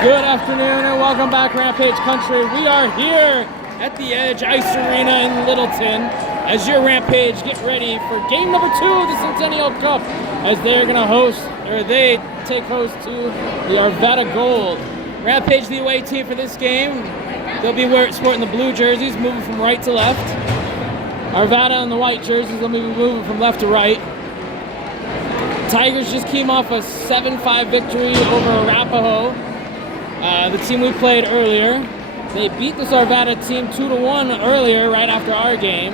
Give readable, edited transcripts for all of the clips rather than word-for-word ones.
Good afternoon and welcome back, Rampage Country. We are here at the Edge Ice Arena in Littleton as your Rampage get ready for game number 2 of the Centennial Cup, as they're going to they take host to the Arvada Gold. Rampage, the away team for this game. They'll be sporting the blue jerseys, moving from right to left. Arvada in the white jerseys, they'll be moving from left to right. Tigers just came off a 7-5 victory over Arapahoe, the team we played earlier. They beat this Arvada team 2-1 earlier, right after our game.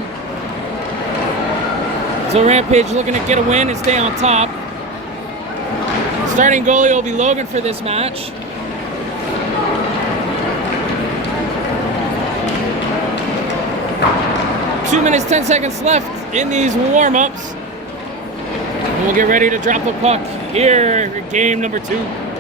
So Rampage looking to get a win and stay on top. Starting goalie will be Logan for this match. Two minutes, 10 seconds left in these warm-ups. We'll get ready to drop the puck here in game number 2.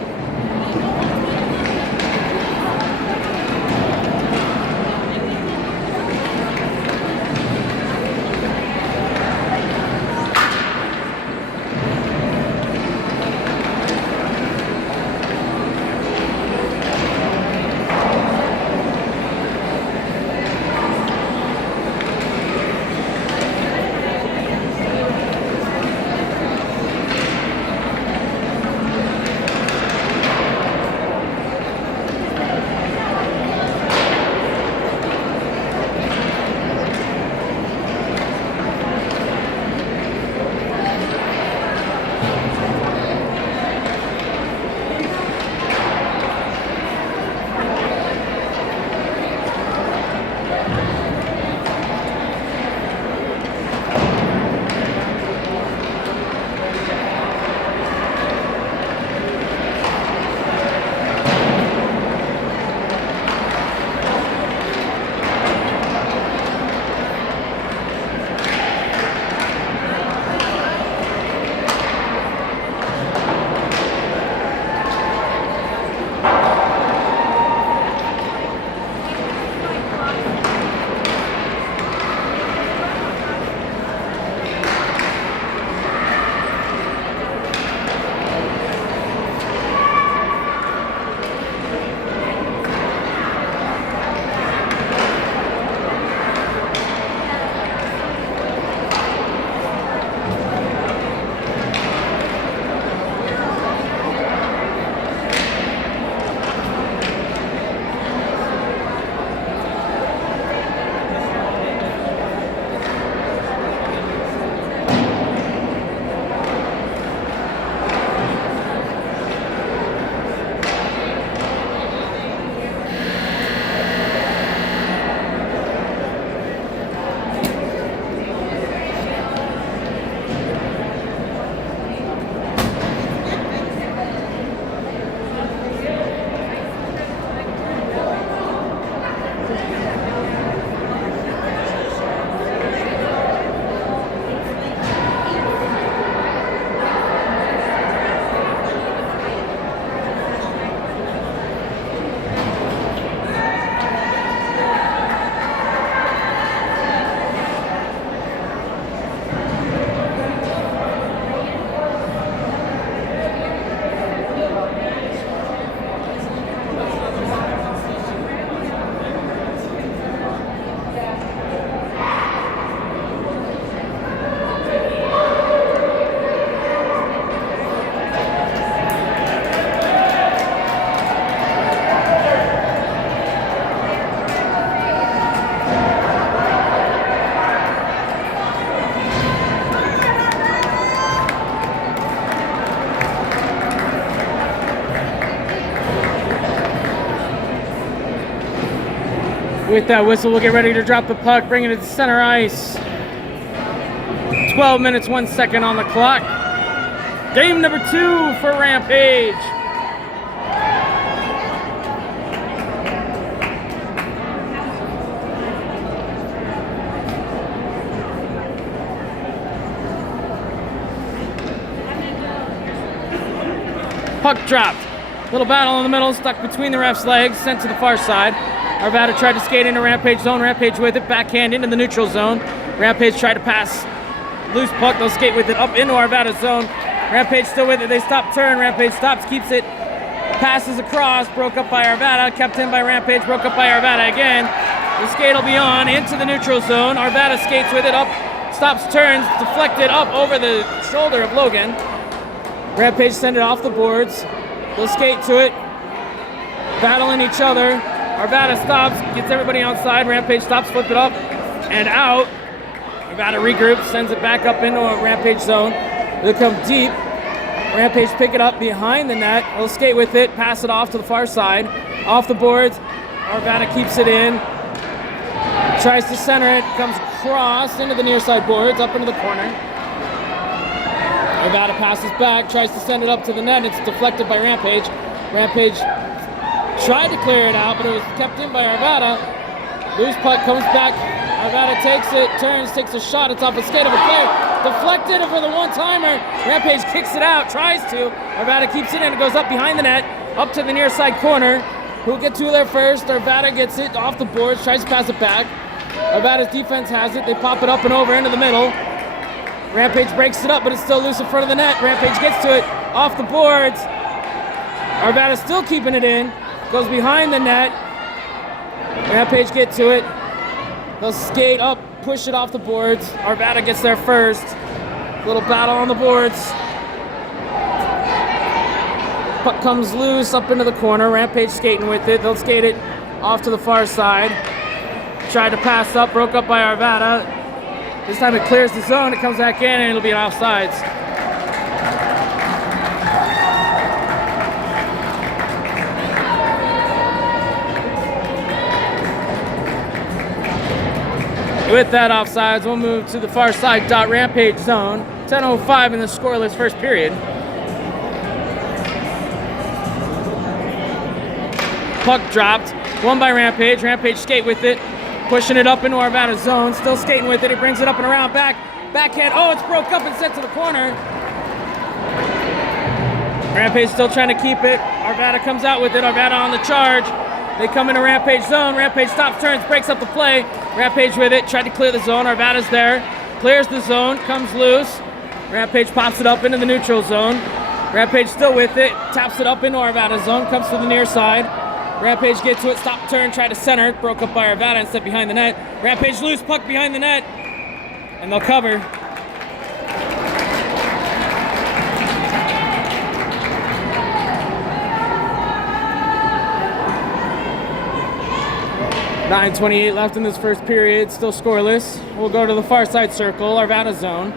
With that whistle, we'll get ready to drop the puck, bring it to the center ice. 12 minutes, 1 second on the clock. Game number 2 for Rampage. Puck dropped. Little battle in the middle, stuck between the ref's legs, sent to the far side. Arvada tried to skate into Rampage zone. Rampage with it, backhand into the neutral zone. Rampage tried to pass. Loose puck, they'll skate with it up into Arvada's zone. Rampage still with it, they stop turn. Rampage stops, keeps it. Passes across, broke up by Arvada, kept in by Rampage, broke up by Arvada again. The skate will be on into the neutral zone. Arvada skates with it up, stops, turns, deflected up over the shoulder of Logan. Rampage send it off the boards. They'll skate to it, battling each other. Arvada stops, gets everybody on side. Rampage stops, flip it up and out. Arvada regroups, sends it back up into a Rampage zone. They'll come deep. Rampage pick it up behind the net. They'll skate with it, pass it off to the far side. Off the boards, Arvada keeps it in. Tries to center it, comes across into the near side boards, up into the corner. Arvada passes back, tries to send it up to the net. It's deflected by Rampage. Rampage tried to clear it out, but it was kept in by Arvada. Loose puck comes back. Arvada takes it, turns, takes a shot. It's off the skate of a player. Deflected for the one-timer. Rampage kicks it out, tries to. Arvada keeps it in. It goes up behind the net, up to the near side corner. Who'll get to there first? Arvada gets it off the boards, tries to pass it back. Arvada's defense has it. They pop it up and over into the middle. Rampage breaks it up, but it's still loose in front of the net. Rampage gets to it, off the boards. Arvada's still keeping it in. Goes behind the net. Rampage get to it. They'll skate up, push it off the boards. Arvada gets there first. Little battle on the boards. Puck comes loose up into the corner. Rampage skating with it. They'll skate it off to the far side. Tried to pass up, broke up by Arvada. This time it clears the zone. It comes back in and it'll be an offsides. With that offsides, we'll move to the far side dot Rampage zone. 10:05 in the scoreless first period. Puck dropped, won by Rampage. Rampage skate with it, pushing it up into Arvada's zone. Still skating with it. It brings it up and around, backhand. Oh, it's broke up and sent to the corner. Rampage still trying to keep it. Arvada comes out with it. Arvada on the charge. They come into Rampage zone. Rampage stops, turns, breaks up the play. Rampage with it, tried to clear the zone. Arvada's there, clears the zone, comes loose. Rampage pops it up into the neutral zone. Rampage still with it, taps it up into Arvada's zone, comes to the near side. Rampage gets to it, stop, turn, try to center. Broke up by Arvada and set behind the net. Rampage loose, puck behind the net, and they'll cover. .9:28 left in this first period, still scoreless. We'll go to the far side circle, Arvada zone.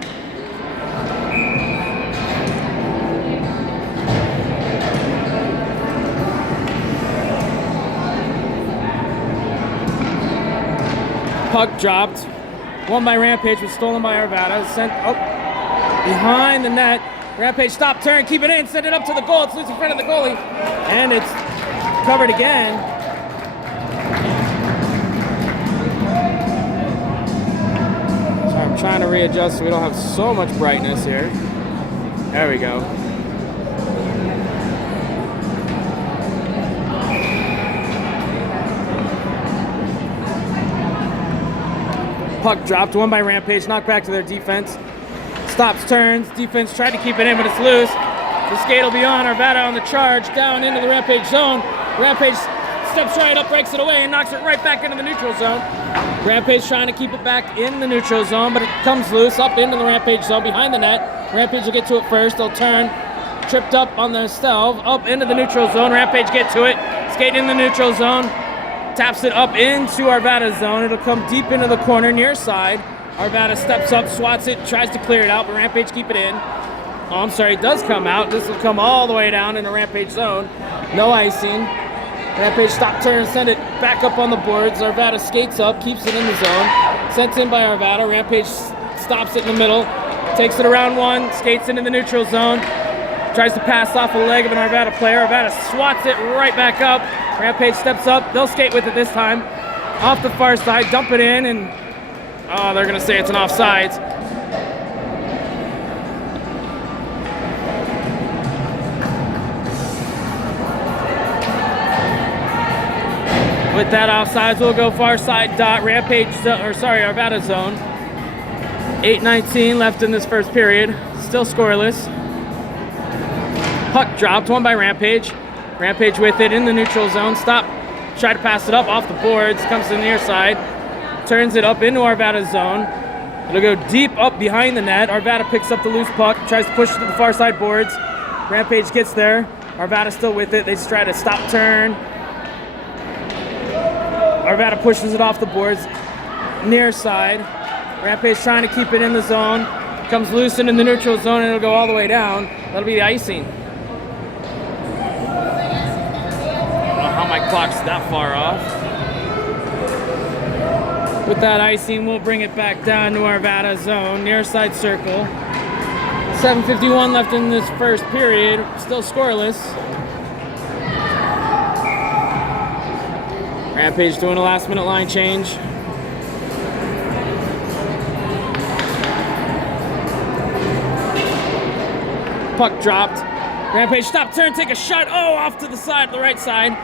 Puck dropped. Won by Rampage, was stolen by Arvada. Sent up behind the net. Rampage stop, turn, keep it in, send it up to the goal. It's loose in front of the goalie. And it's covered again. I'm trying to readjust so we don't have so much brightness here. There we go. Puck dropped, won by Rampage, knocked back to their defense. Stops, turns, defense tried to keep it in, but it's loose. The skate will be on, Arvada on the charge, down into the Rampage zone. Rampage steps right up, breaks it away, and knocks it right back into the neutral zone. Rampage trying to keep it back in the neutral zone, but it comes loose up into the Rampage zone behind the net. Rampage will get to it first. They'll turn, tripped up on the stealth, up into the neutral zone. Rampage get to it, skate in the neutral zone, taps it up into Arvada's zone. It'll come deep into the corner near side. Arvada steps up, swats it, tries to clear it out, but Rampage keep it in. Oh, I'm sorry, it does come out. This will come all the way down into Rampage zone. No icing. Rampage stop, turn, send it back up on the boards. Arvada skates up, keeps it in the zone. Sent in by Arvada. Rampage stops it in the middle, takes it around one, skates into the neutral zone. Tries to pass off a leg of an Arvada player. Arvada swats it right back up. Rampage steps up. They'll skate with it this time. Off the far side, dump it in, and oh, they're going to say it's an offsides. With that offsides, we'll go far side dot Rampage, Arvada zone. 8:19 left in this first period. Still scoreless. Puck dropped, won by Rampage. Rampage with it in the neutral zone. Stop. Try to pass it up off the boards. Comes to the near side. Turns it up into Arvada's zone. It'll go deep up behind the net. Arvada picks up the loose puck. Tries to push it to the far side boards. Rampage gets there. Arvada still with it. They just try to stop turn. Arvada pushes it off the boards. Near side. Rampage trying to keep it in the zone. Comes loose into the neutral zone and it'll go all the way down. That'll be the icing. I don't know how my clock's that far off. With that icing, we'll bring it back down to Arvada zone, near side circle. 7:51 left in this first period, still scoreless. Rampage doing a last minute line change. Puck dropped. Rampage stop, turn, take a shot. Oh, off to the side, the right side.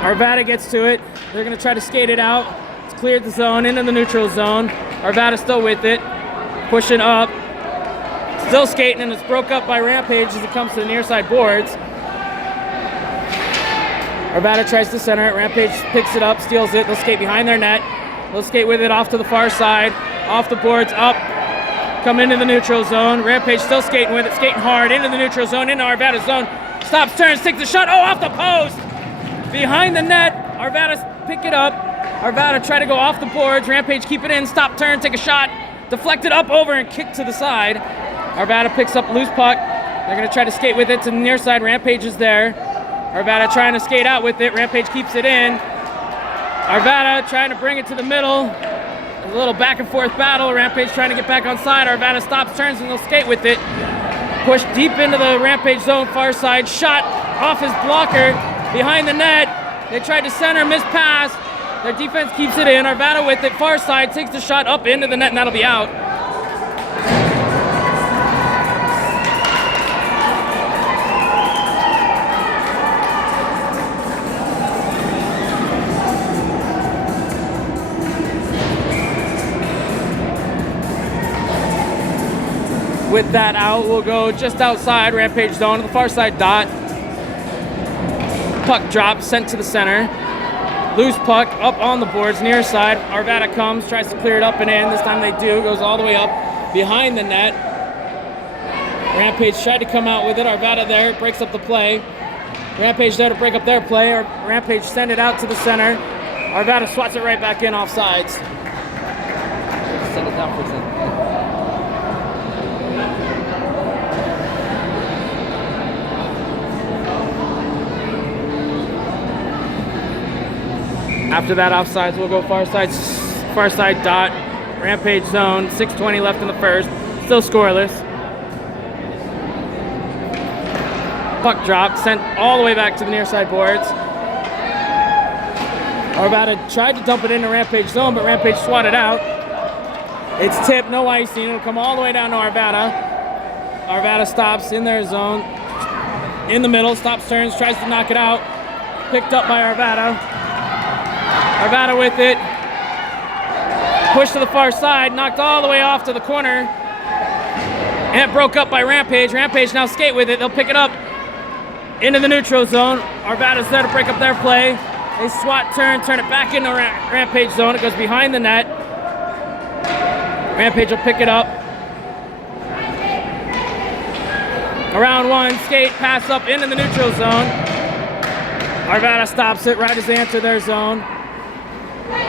Arvada gets to it. They're gonna try to skate it out. It's cleared the zone, into the neutral zone. Arvada still with it. Pushing up. Still skating, and it's broke up by Rampage as it comes to the near side boards. Arvada tries to center it. Rampage picks it up, steals it. They'll skate behind their net. They'll skate with it off to the far side. Off the boards, up. Come into the neutral zone. Rampage still skating with it, skating hard into the neutral zone, into Arvada's zone. Stops, turns, takes the shot. Oh, off the post! Behind the net. Arvada pick it up. Arvada try to go off the boards. Rampage keep it in. Stop, turn, take a shot. Deflect it up, over, and kick to the side. Arvada picks up loose puck. They're going to try to skate with it to the near side. Rampage is there. Arvada trying to skate out with it. Rampage keeps it in. Arvada trying to bring it to the middle. A little back and forth battle. Rampage trying to get back on side. Arvada stops, turns, and they'll skate with it. Push deep into the Rampage zone, far side. Shot off his blocker behind the net. They tried to center, missed pass. Their defense keeps it in. Arvada with it, far side, takes the shot up into the net, and that'll be out. With that out, we'll go just outside Rampage zone to the far side dot. Puck drops, sent to the center. Loose puck up on the boards, near side. Arvada comes, tries to clear it up and in. This time they do, goes all the way up behind the net. Rampage tried to come out with it. Arvada there, breaks up the play. Rampage there to break up their play. Rampage send it out to the center. Arvada swats it right back in off sides. Send it down for a second. After that, offsides, we'll go far side dot, Rampage zone, 6:20 left in the first, still scoreless. Puck dropped, sent all the way back to the near side boards. Arvada tried to dump it into Rampage zone, but Rampage swatted out. It's tipped, no icing, it'll come all the way down to Arvada. Arvada stops in their zone, in the middle, stops, turns, tries to knock it out. Picked up by Arvada. Arvada with it, pushed to the far side, knocked all the way off to the corner, and it broke up by Rampage. Rampage now skate with it, they'll pick it up into the neutral zone. Arvada's there to break up their play. They swat, turn it back into Rampage zone. It goes behind the net. Rampage will pick it up. Around one, skate, pass up into the neutral zone. Arvada stops it right as they enter their zone.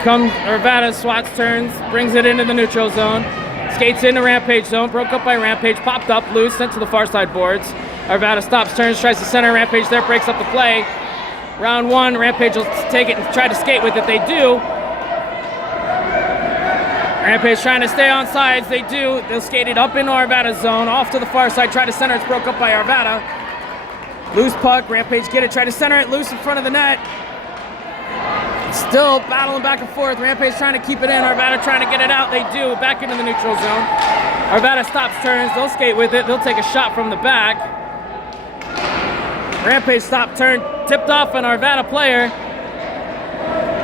Arvada swats, turns, brings it into the neutral zone. Skates into Rampage zone, broke up by Rampage, popped up, loose, sent to the far side boards. Arvada stops, turns, tries to center. Rampage there, breaks up the play. Round one, Rampage will take it and try to skate with it. They do. Rampage trying to stay on sides. They do. They'll skate it up into Arvada's zone, off to the far side, try to center. It's broke up by Arvada. Loose puck, Rampage get it, try to center it, loose in front of the net. Still battling back and forth. Rampage trying to keep it in. Arvada trying to get it out. They do. Back into the neutral zone. Arvada stops, turns. They'll skate with it. They'll take a shot from the back. Rampage stop, turn, tipped off an Arvada player.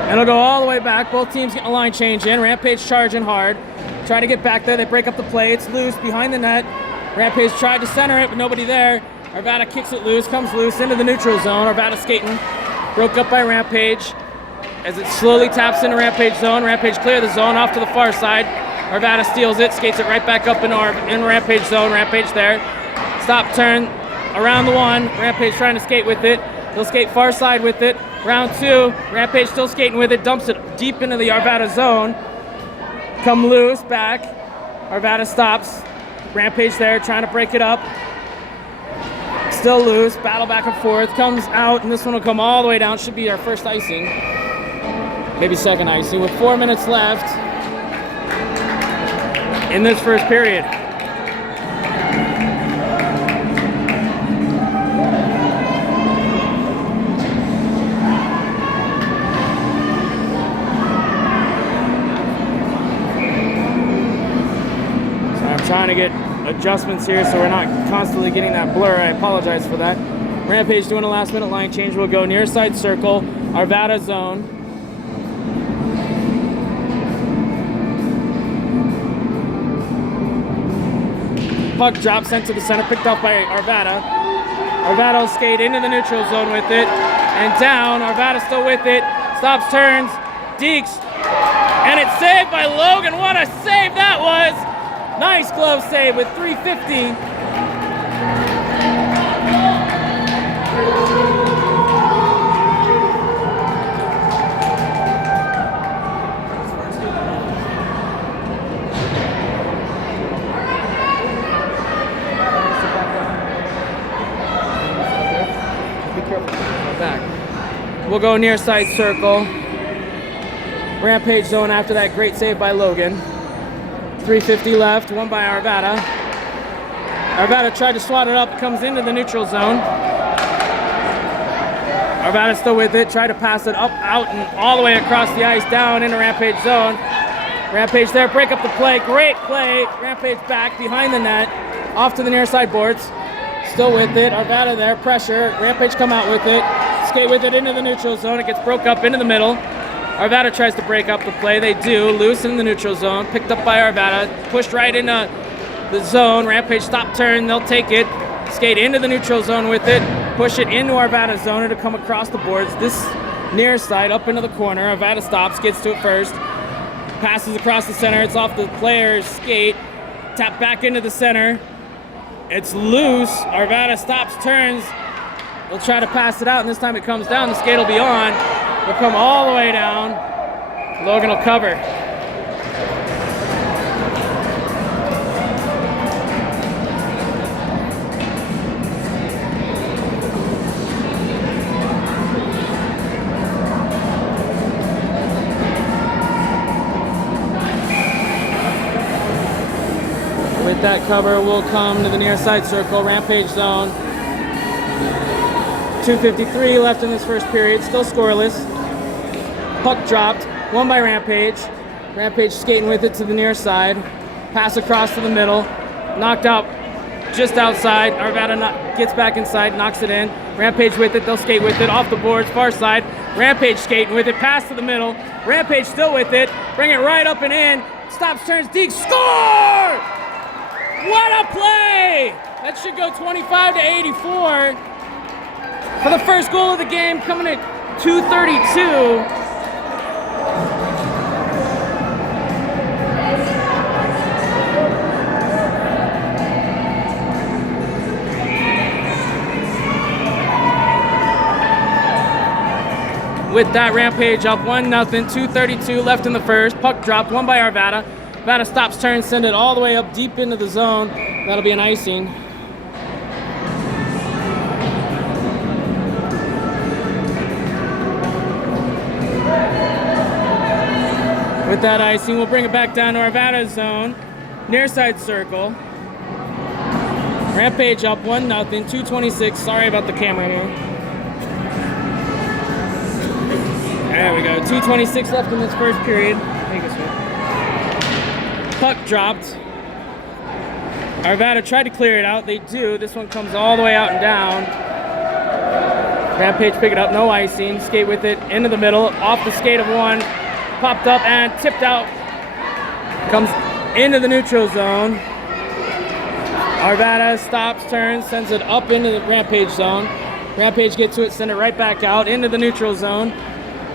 And it'll go all the way back. Both teams getting a line change in. Rampage charging hard. Trying to get back there. They break up the play. It's loose behind the net. Rampage tried to center it, but nobody there. Arvada kicks it loose, comes loose into the neutral zone. Arvada skating, broke up by Rampage. As it slowly taps into Rampage zone, Rampage clear the zone off to the far side. Arvada steals it, skates it right back up in Rampage zone. Rampage there. Stop, turn, around the one. Rampage trying to skate with it. They'll skate far side with it. Round two, Rampage still skating with it, dumps it deep into the Arvada zone. Come loose, back. Arvada stops. Rampage there, trying to break it up. Still loose, battle back and forth, comes out, and this one will come all the way down. Should be our first icing. Maybe second icing, with 4 minutes left in this first period. So I'm trying to get adjustments here so we're not constantly getting that blur. I apologize for that. Rampage doing a last minute line change. We'll go near side circle, Arvada zone. Puck drop sent to the center, picked up by Arvada. Arvada will skate into the neutral zone with it and down. Arvada still with it. Stops, turns, dekes, and it's saved by Logan. What a save that was! Nice glove save with 3:50. Back. We'll go near side circle. Rampage zone after that great save by Logan. 3:50 left, won by Arvada. Arvada tried to swat it up, comes into the neutral zone. Arvada still with it, tried to pass it up, out, and all the way across the ice, down into Rampage zone. Rampage there, break up the play, great play. Rampage back behind the net, off to the near side boards. Still with it, Arvada there, pressure. Rampage come out with it, skate with it into the neutral zone. It gets broke up into the middle. Arvada tries to break up the play. They do, loose in the neutral zone. Picked up by Arvada, pushed right into the zone. Rampage stop, turn, they'll take it. Skate into the neutral zone with it. Push it into Arvada's zone. It'll come across the boards. This near side, up into the corner. Arvada stops, gets to it first. Passes across the center. It's off the player's skate. Tap back into the center. It's loose. Arvada stops, turns. They'll try to pass it out, and this time it comes down. The skate will be on. It'll come all the way down. Logan will cover. With that cover, we'll come to the near side circle, Rampage zone. 2:53 left in this first period, still scoreless. Puck dropped, won by Rampage. Rampage skating with it to the near side. Pass across to the middle, knocked out just outside. Arvada gets back inside, knocks it in. Rampage with it, they'll skate with it, off the boards, far side. Rampage skating with it, pass to the middle. Rampage still with it, bring it right up and in. Stops, turns, dekes, score! What a play! That should go 25-84. For the first goal of the game, coming at 2:32. With that, Rampage up 1-0, 2:32 left in the first. Puck dropped, won by Arvada. Arvada stops, turns, send it all the way up deep into the zone. That'll be an icing. With that icing, we'll bring it back down to Arvada's zone. Near side circle. Rampage up 1-0, 2:26. Sorry about the camera here. There we go, 2:26 left in this first period. Take a swing. Puck dropped. Arvada tried to clear it out. They do. This one comes all the way out and down. Rampage pick it up, no icing. Skate with it into the middle, off the skate of one. Popped up and tipped out. Comes into the neutral zone. Arvada stops, turns, sends it up into the Rampage zone. Rampage gets to it, send it right back out into the neutral zone.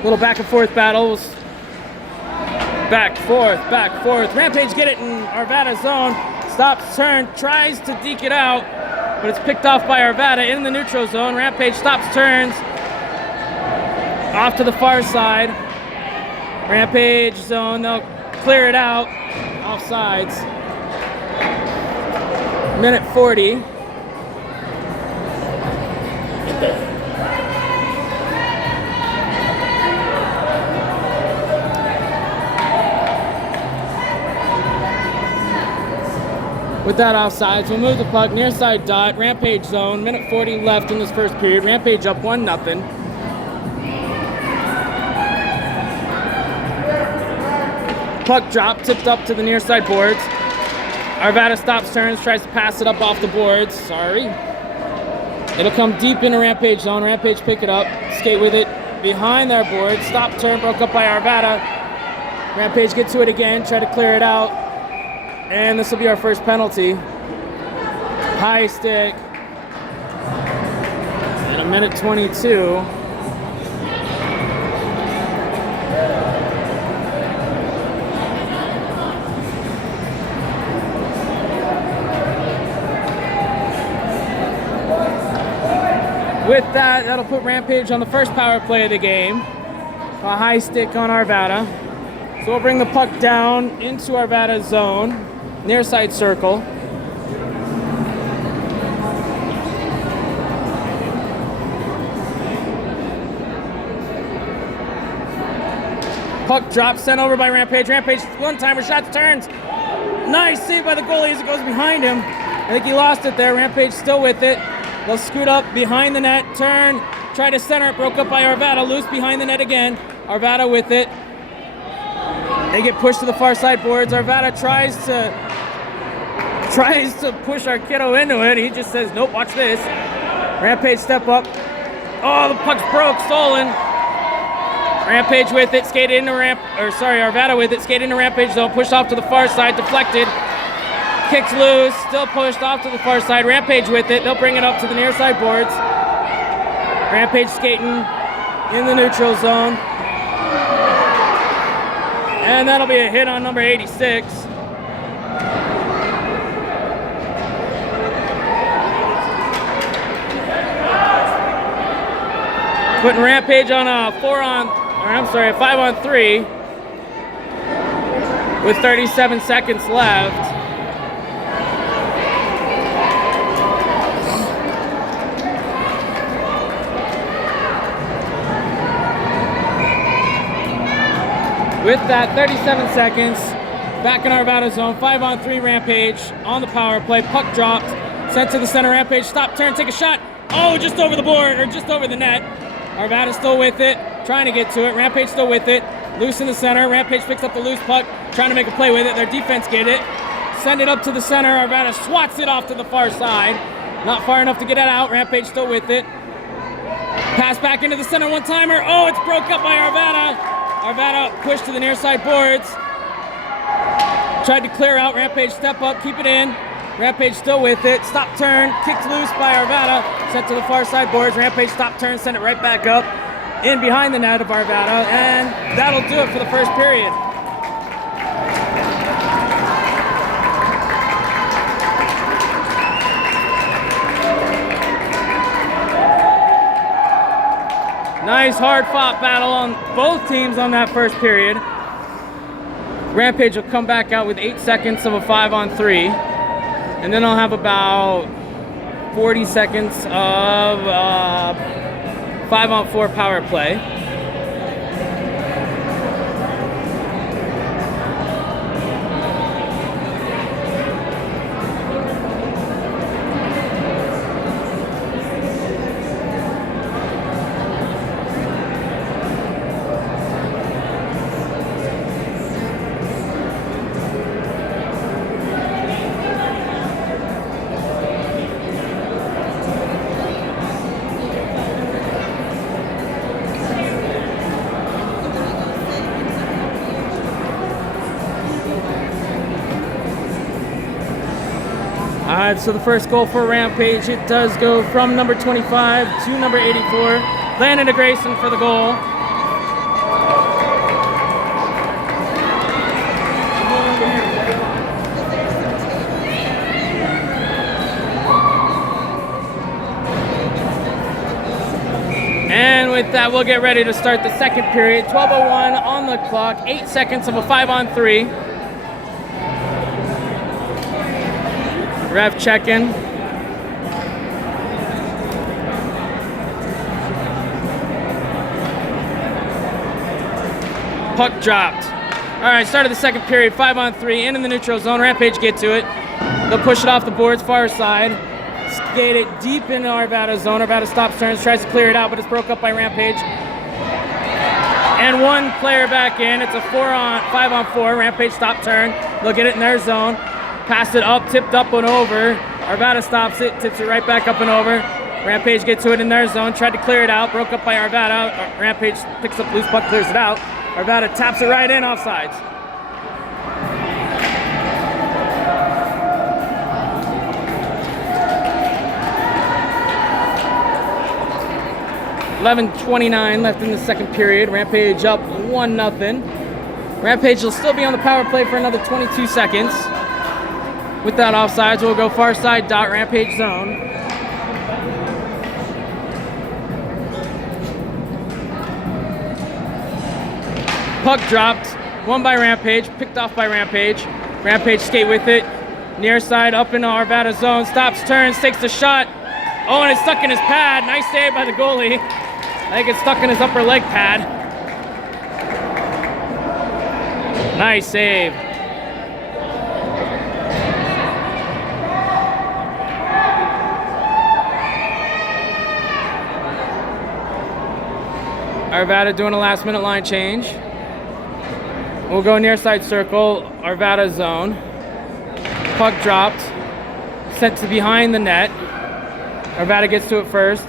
Little back and forth battles. Back, forth. Rampage get it in Arvada's zone. Stops, turn, tries to deke it out, but it's picked off by Arvada in the neutral zone. Rampage stops, turns, off to the far side. Rampage zone, they'll clear it out. Offsides. Minute 40. With that offsides, we'll move the puck near side dot, Rampage zone, minute 40 left in this first period. Rampage up 1-0. Puck drop, tipped up to the near side boards. Arvada stops, turns, tries to pass it up off the boards. Sorry. It'll come deep into Rampage zone. Rampage pick it up, skate with it behind their board. Stop, turn, broke up by Arvada. Rampage get to it again, try to clear it out. And this will be our first penalty. High stick. And a minute 22. With that, that'll put Rampage on the first power play of the game. A high stick on Arvada. So we'll bring the puck down into Arvada's zone, near side circle. Puck drop, sent over by Rampage. Rampage one-timer, shots, turns. Nice save by the goalie as it goes behind him. I think he lost it there. Rampage still with it. They'll scoot up behind the net, turn, try to center it, broke up by Arvada, loose behind the net again. Arvada with it. They get pushed to the far side boards. Arvada tries to push our kiddo into it. He just says, nope, watch this. Rampage step up. Oh, the puck's broke, stolen. Rampage with it, skated into Arvada with it, skated into Rampage zone, pushed off to the far side, deflected. Kicks loose, still pushed off to the far side. Rampage with it. They'll bring it up to the near side boards. Rampage skating in the neutral zone. And that'll be a hit on number 86. Putting Rampage on a 5-on-3 with 37 seconds left. With that, 37 seconds, back in Arvada zone, 5-on-3 Rampage on the power play. Puck dropped, sent to the center. Rampage, stop, turn, take a shot. Oh, just over the board, or just over the net. Arvada still with it, trying to get to it. Rampage still with it, loose in the center. Rampage picks up the loose puck, trying to make a play with it. Their defense get it, send it up to the center. Arvada swats it off to the far side. Not far enough to get it out. Rampage still with it. Pass back into the center, one-timer. Oh, it's broke up by Arvada. Arvada pushed to the near side boards. Tried to clear out. Rampage step up, keep it in. Rampage still with it. Stop, turn, kicked loose by Arvada. Sent to the far side boards. Rampage stop, turn, send it right back up. In behind the net of Arvada. And that'll do it for the first period. Nice hard-fought battle on both teams on that first period. Rampage will come back out with 8 seconds of a 5-on-3. And then I'll have about 40 seconds of 5-on-4 power play. 25. So the first goal for Rampage, it does go from number 25 to number 84. Landon Grayson for the goal. And with that, we'll get ready to start the second period. 12:01 on the clock, 8 seconds of a 5-on-3. Ref check-in. Puck dropped. All right, start of the second period, 5-on-3, in the neutral zone. Rampage get to it. They'll push it off the boards, far side. Skate it deep into Arvada zone. Arvada stops, turns, tries to clear it out, but it's broke up by Rampage. And one player back in. It's a 5-on-4. Rampage stop, turn. They'll get it in their zone. Pass it up, tipped up and over. Arvada stops it, tips it right back up and over. Rampage gets to it in their zone. Tried to clear it out, broke up by Arvada. Rampage picks up loose puck, clears it out. Arvada taps it right in, offsides. .29 left in the second period. Rampage up 1-0. Rampage will still be on the power play for another 22 seconds. With that offsides, we'll go far side dot, Rampage zone. Puck dropped, won by Rampage, picked off by Rampage. Rampage skate with it, near side up into Arvada zone, stops, turns, takes the shot. Oh, and it's stuck in his pad. Nice save by the goalie. I think it's stuck in his upper leg pad. Nice save. Arvada doing a last minute line change. We'll go near side circle, Arvada zone. Puck dropped, sent to behind the net. Arvada gets to it first.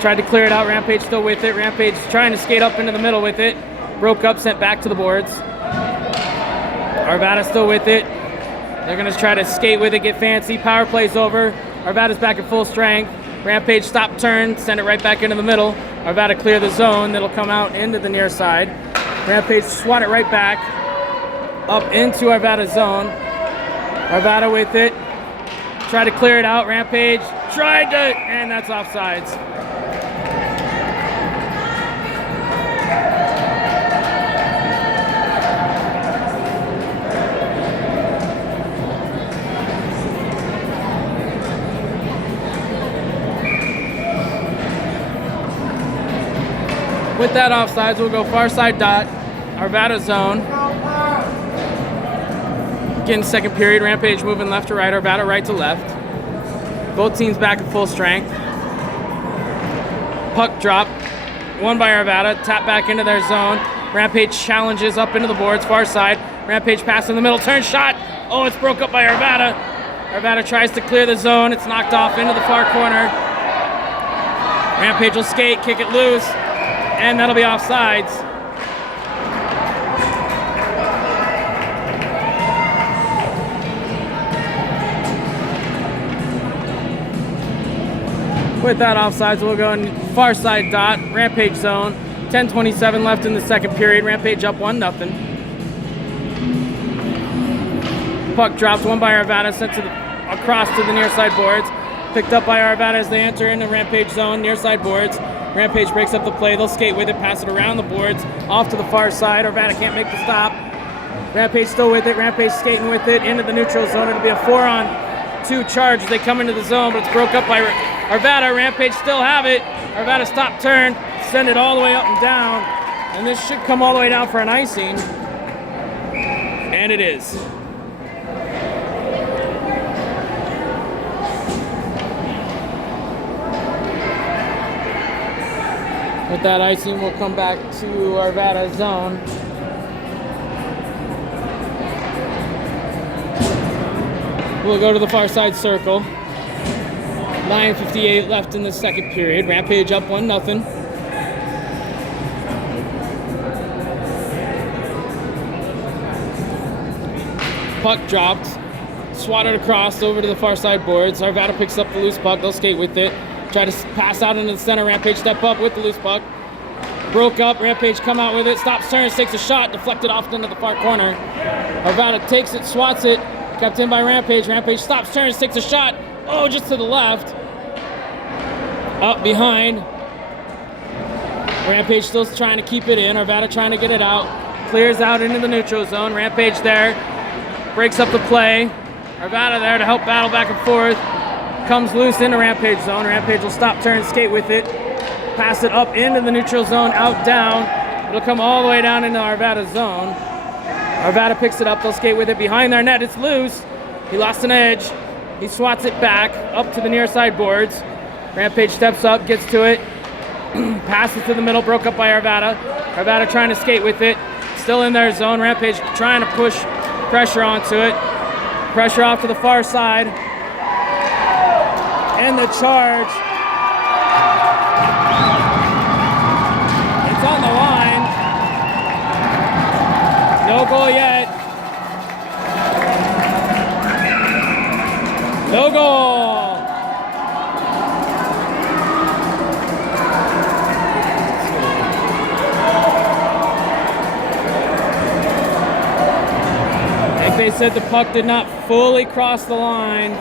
Tried to clear it out, Rampage still with it. Rampage trying to skate up into the middle with it. Broke up, sent back to the boards. Arvada still with it. They're gonna try to skate with it, get fancy. Power play's over. Arvada's back at full strength. Rampage stop, turn, send it right back into the middle. Arvada clear the zone. That'll come out into the near side. Rampage swat it right back up into Arvada zone. Arvada with it. Try to clear it out. Rampage tried to, and that's offsides. With that offsides, we'll go far side dot, Arvada zone. Again, second period, Rampage moving left to right, Arvada right to left. Both teams back at full strength. Puck drop, won by Arvada, tap back into their zone. Rampage challenges up into the boards, far side. Rampage pass in the middle, turn shot. Oh, it's broke up by Arvada. Arvada tries to clear the zone, it's knocked off into the far corner. Rampage will skate, kick it loose. And that'll be offsides. With that offsides, we'll go in far side dot, Rampage zone. 10:27 left in the second period. Rampage up 1-0. Puck dropped, won by Arvada, sent across to the near side boards. Picked up by Arvada as they enter into Rampage zone, near side boards. Rampage breaks up the play. They'll skate with it, pass it around the boards, off to the far side. Arvada can't make the stop. Rampage still with it. Rampage skating with it into the neutral zone. It'll be a 4-on-2 charge as they come into the zone, but it's broke up by Arvada. Rampage still have it. Arvada stop, turn, send it all the way up and down. And this should come all the way down for an icing. And it is. With that icing, we'll come back to Arvada zone. We'll go to the far side circle. 9:58 left in the second period. Rampage up 1-0. Puck dropped. swatted across over to the far side boards. Arvada picks up the loose puck. They'll skate with it. Try to pass out into the center. Rampage step up with the loose puck. Broke up. Rampage come out with it. Stops, turns, takes a shot. Deflected off into the far corner. Arvada takes it, swats it. Kept in by Rampage. Rampage stops, turns, takes a shot. Oh, just to the left. Up behind. Rampage still trying to keep it in. Arvada trying to get it out. Clears out into the neutral zone. Rampage there. Breaks up the play. Arvada there to help battle back and forth. Comes loose into Rampage zone. Rampage will stop, turn, skate with it. Pass it up into the neutral zone, out, down. It'll come all the way down into Arvada's zone. Arvada picks it up. They'll skate with it behind their net. It's loose. He lost an edge. He swats it back up to the near side boards. Rampage steps up, gets to it. Passes to the middle, broke up by Arvada. Arvada trying to skate with it. Still in their zone. Rampage trying to push pressure onto it. Pressure off to the far side. And the charge. It's on the line. No goal yet. No goal. Like they said, the puck did not fully cross the line.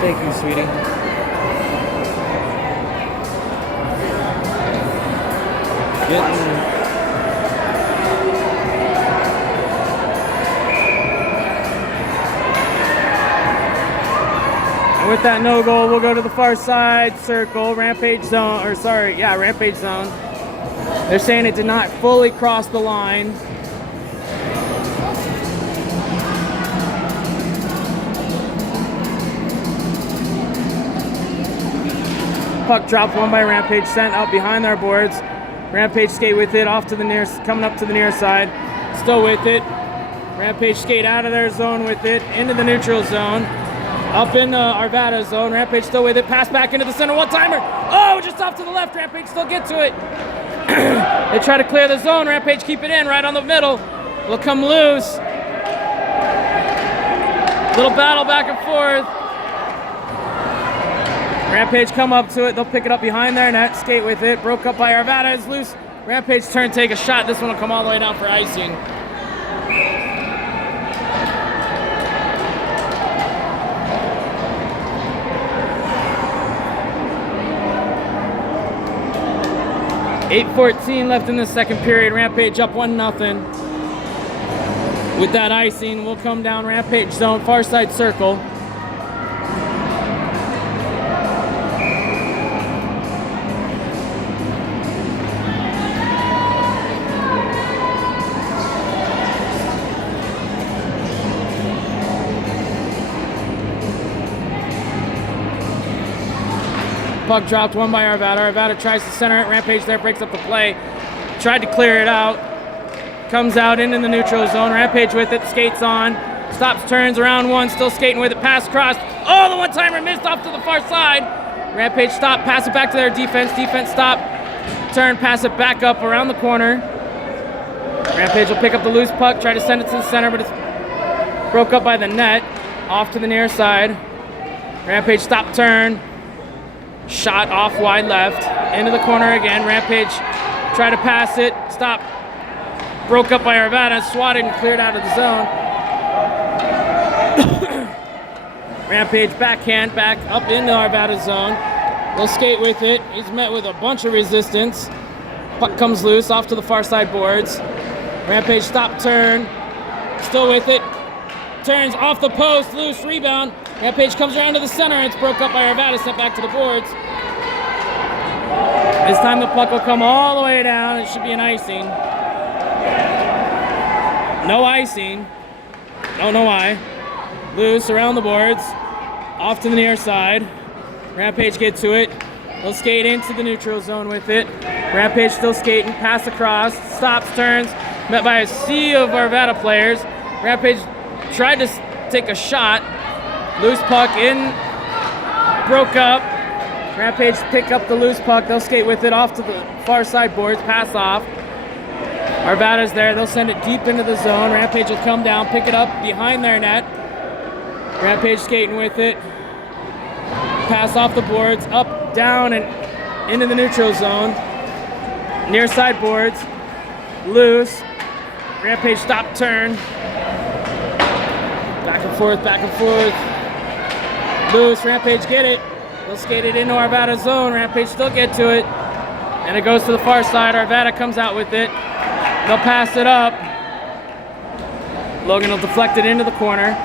Thank you, sweetie. And with that no goal, we'll go to the far side circle, Rampage zone, Rampage zone. They're saying it did not fully cross the line. Puck dropped, one by Rampage, sent out behind their boards. Rampage skate with it, off to the near, coming up to the near side. Still with it. Rampage skate out of their zone with it, into the neutral zone. Up in Arvada's zone. Rampage still with it, pass back into the center, one-timer. Oh, just off to the left, Rampage still get to it. They try to clear the zone, Rampage keep it in, right on the middle. Will come loose. Little battle back and forth. Rampage come up to it. They'll pick it up behind their net. Skate with it. Broke up by Arvada. It's loose. Rampage turn, take a shot. This one will come all the way down for icing. .8:14 left in the second period. Rampage up 1-0. With that icing, we'll come down Rampage zone, far side circle. Puck dropped, one by Arvada. Arvada tries to center it. Rampage there, breaks up the play. Tried to clear it out. Comes out into the neutral zone. Rampage with it, skates on. Stops, turns, around one, still skating with it. Pass cross. Oh, the one-timer missed off to the far side. Rampage stop, pass it back to their defense. Defense stop, turn, pass it back up around the corner. Rampage will pick up the loose puck, try to send it to the center, but it's broke up by the net. Off to the near side. Rampage stop, turn. Shot off wide left, into the corner again. Rampage try to pass it, stop. Broke up by Arvada, swatted and cleared out of the zone. Rampage backhand, back up into Arvada's zone. They'll skate with it. He's met with a bunch of resistance. Puck comes loose, off to the far side boards. Rampage stop, turn. Still with it. Turns off the post, loose, rebound. Rampage comes around to the center, and it's broke up by Arvada, sent back to the boards. This time the puck will come all the way down. It should be an icing. No icing. Don't know why. Loose around the boards. Off to the near side. Rampage get to it. They'll skate into the neutral zone with it. Rampage still skating. Pass across. Stops, turns. Met by a sea of Arvada players. Rampage tried to take a shot. Loose puck in broke up. Rampage pick up the loose puck. They'll skate with it off to the far side boards, pass off. Arvada's there. They'll send it deep into the zone. Rampage will come down, pick it up behind their net. Rampage skating with it. Pass off the boards, up, down, and into the neutral zone. Near side boards. Loose. Rampage stop, turn. Back and forth, back and forth. Loose, Rampage get it. They'll skate it into Arvada's zone. Rampage still get to it. And it goes to the far side. Arvada comes out with it. They'll pass it up. Logan will deflect it into the corner.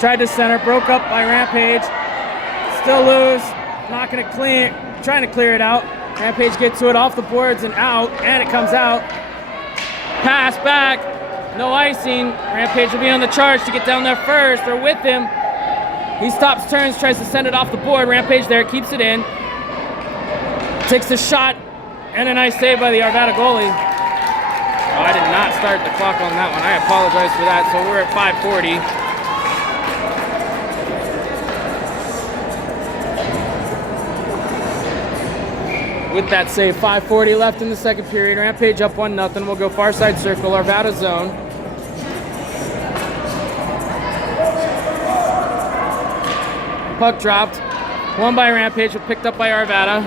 Tried to center, broke up by Rampage. Still loose. Not gonna clean, trying to clear it out. Rampage gets to it off the boards and out, and it comes out. Pass back. No icing. Rampage will be on the charge to get down there first. They're with him. He stops, turns, tries to send it off the board. Rampage there, keeps it in. Takes the shot, and a nice save by the Arvada goalie. Oh, I did not start the clock on that one. I apologize for that. So we're at 5:40. With that save, 5:40 left in the second period. Rampage up 1-0. We'll go far side circle, Arvada zone. Puck dropped. Won by Rampage, but picked up by Arvada.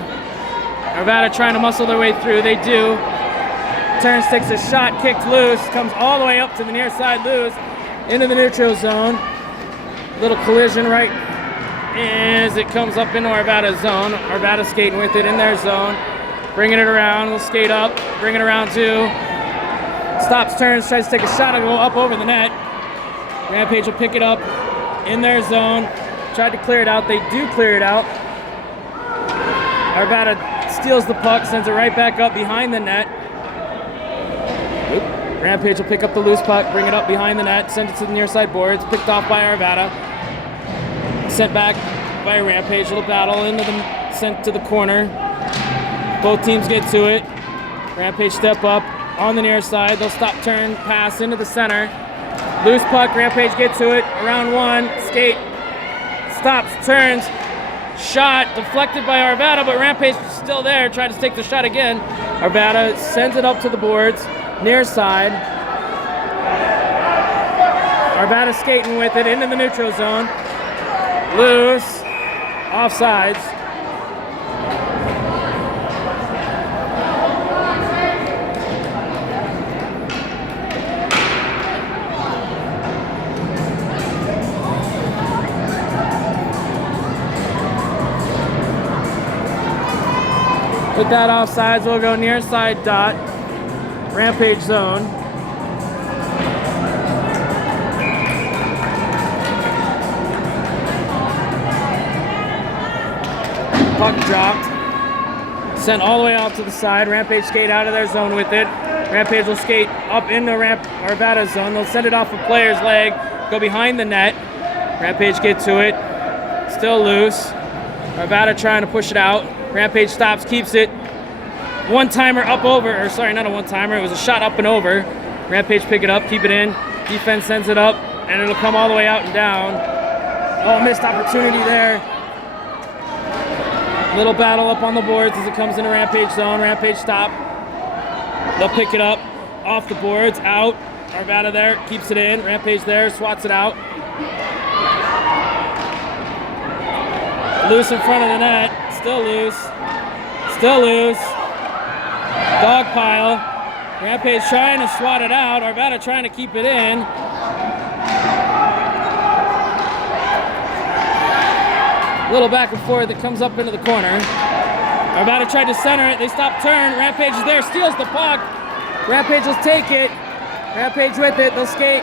Arvada trying to muscle their way through. They do. Turns, takes a shot, kicked loose. Comes all the way up to the near side, loose. Into the neutral zone. Little collision right as it comes up into Arvada's zone. Arvada skating with it in their zone. Bringing it around. We'll skate up. Bring it around too. Stops, turns, tries to take a shot and go up over the net. Rampage will pick it up in their zone. Tried to clear it out. They do clear it out. Arvada steals the puck, sends it right back up behind the net. Oop. Rampage will pick up the loose puck, bring it up behind the net, send it to the near side boards. Picked off by Arvada. Sent back by Rampage. Little battle into the sent to the corner. Both teams get to it. Rampage step up on the near side. They'll stop, turn, pass into the center. Loose puck. Rampage get to it. Around one. Skate. Stops, turns, shot, deflected by Arvada, but Rampage is still there, tries to take the shot again. Arvada sends it up to the boards, near side. Arvada skating with it into the neutral zone. Loose, offsides. With that offsides, we'll go near side dot, Rampage zone. Puck dropped. Sent all the way off to the side. Rampage skate out of their zone with it. Rampage will skate up into Arvada's zone. They'll send it off a player's leg, go behind the net. Rampage get to it. Still loose. Arvada trying to push it out. Rampage stops, keeps it. One-timer up over, or sorry, not a one-timer. It was a shot up and over. Rampage pick it up, keep it in. Defense sends it up, and it'll come all the way out and down. Oh, missed opportunity there. Little battle up on the boards as it comes into Rampage zone. Rampage stop. They'll pick it up off the boards, out. Arvada there, keeps it in. Rampage there, swats it out. Loose in front of the net. Still loose. Still loose. Dog pile. Rampage trying to swat it out. Arvada trying to keep it in. Little back and forth that comes up into the corner. Arvada tried to center it. They stop, turn. Rampage is there, steals the puck. Rampage will take it. Rampage with it. They'll skate.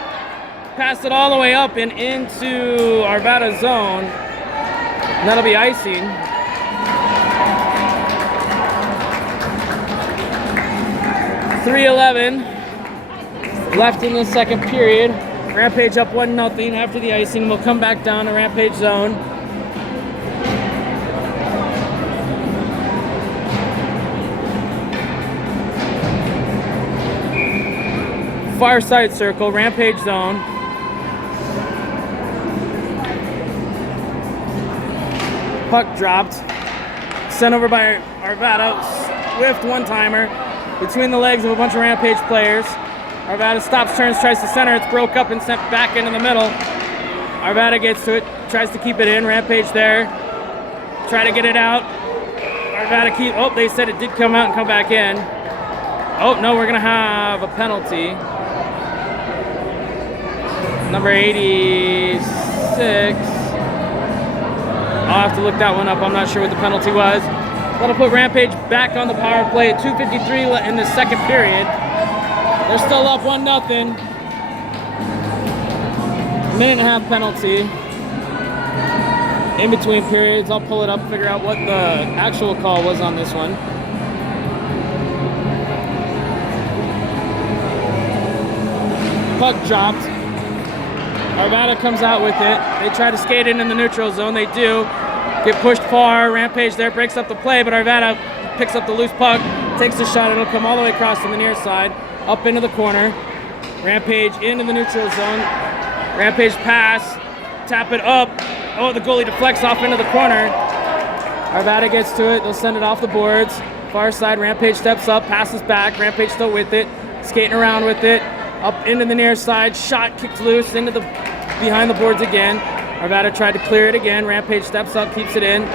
Pass it all the way up and into Arvada's zone. And that'll be icing. .3:11 left in the second period. Rampage up 1-0 after the icing. We'll come back down to Rampage zone. Far side circle, Rampage zone. Puck dropped. Sent over by Arvada. Swift one-timer between the legs of a bunch of Rampage players. Arvada stops, turns, tries to center. It's broke up and sent back into the middle. Arvada gets to it, tries to keep it in. Rampage there. Try to get it out. Arvada keep. Oh, they said it did come out and come back in. Oh, no, we're going to have a penalty. Number 86. I'll have to look that one up. I'm not sure what the penalty was. That'll put Rampage back on the power play at 2:53 in the second period. They're still up 1-0. Minute and a half penalty. In between periods, I'll pull it up, figure out what the actual call was on this one. Puck dropped. Arvada comes out with it. They try to skate in the neutral zone. They do. Get pushed far. Rampage there breaks up the play, but Arvada picks up the loose puck, takes the shot. It'll come all the way across to the near side, up into the corner. Rampage into the neutral zone. Rampage pass, tap it up. Oh, the goalie deflects off into the corner. Arvada gets to it. They'll send it off the boards. Far side, Rampage steps up, passes back. Rampage still with it, skating around with it. Up into the near side, shot kicked loose into the behind the boards again. Arvada tried to clear it again. Rampage steps up, keeps it in.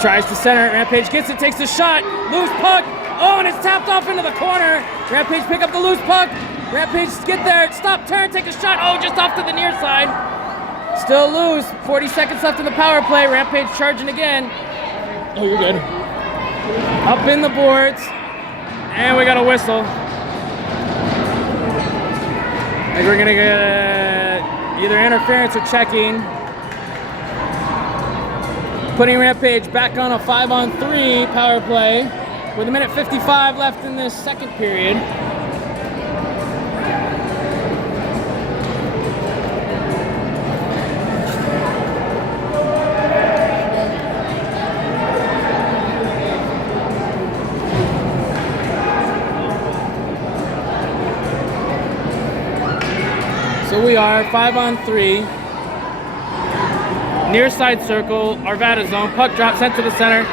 Tries to center it. Rampage gets it, takes the shot. Loose puck. Oh, and it's tapped off into the corner. Rampage pick up the loose puck. Rampage get there, stop, turn, take a shot. Oh, just off to the near side. Still loose. 40 seconds left in the power play. Rampage charging again. Oh, you're good. Up in the boards. And we got a whistle. I think we're going to get either interference or checking. Putting Rampage back on a 5-on-3 power play with 1:55 left in this second period. So we are 5-on-3. Near side circle, Arvada zone. Puck drop, sent to the center.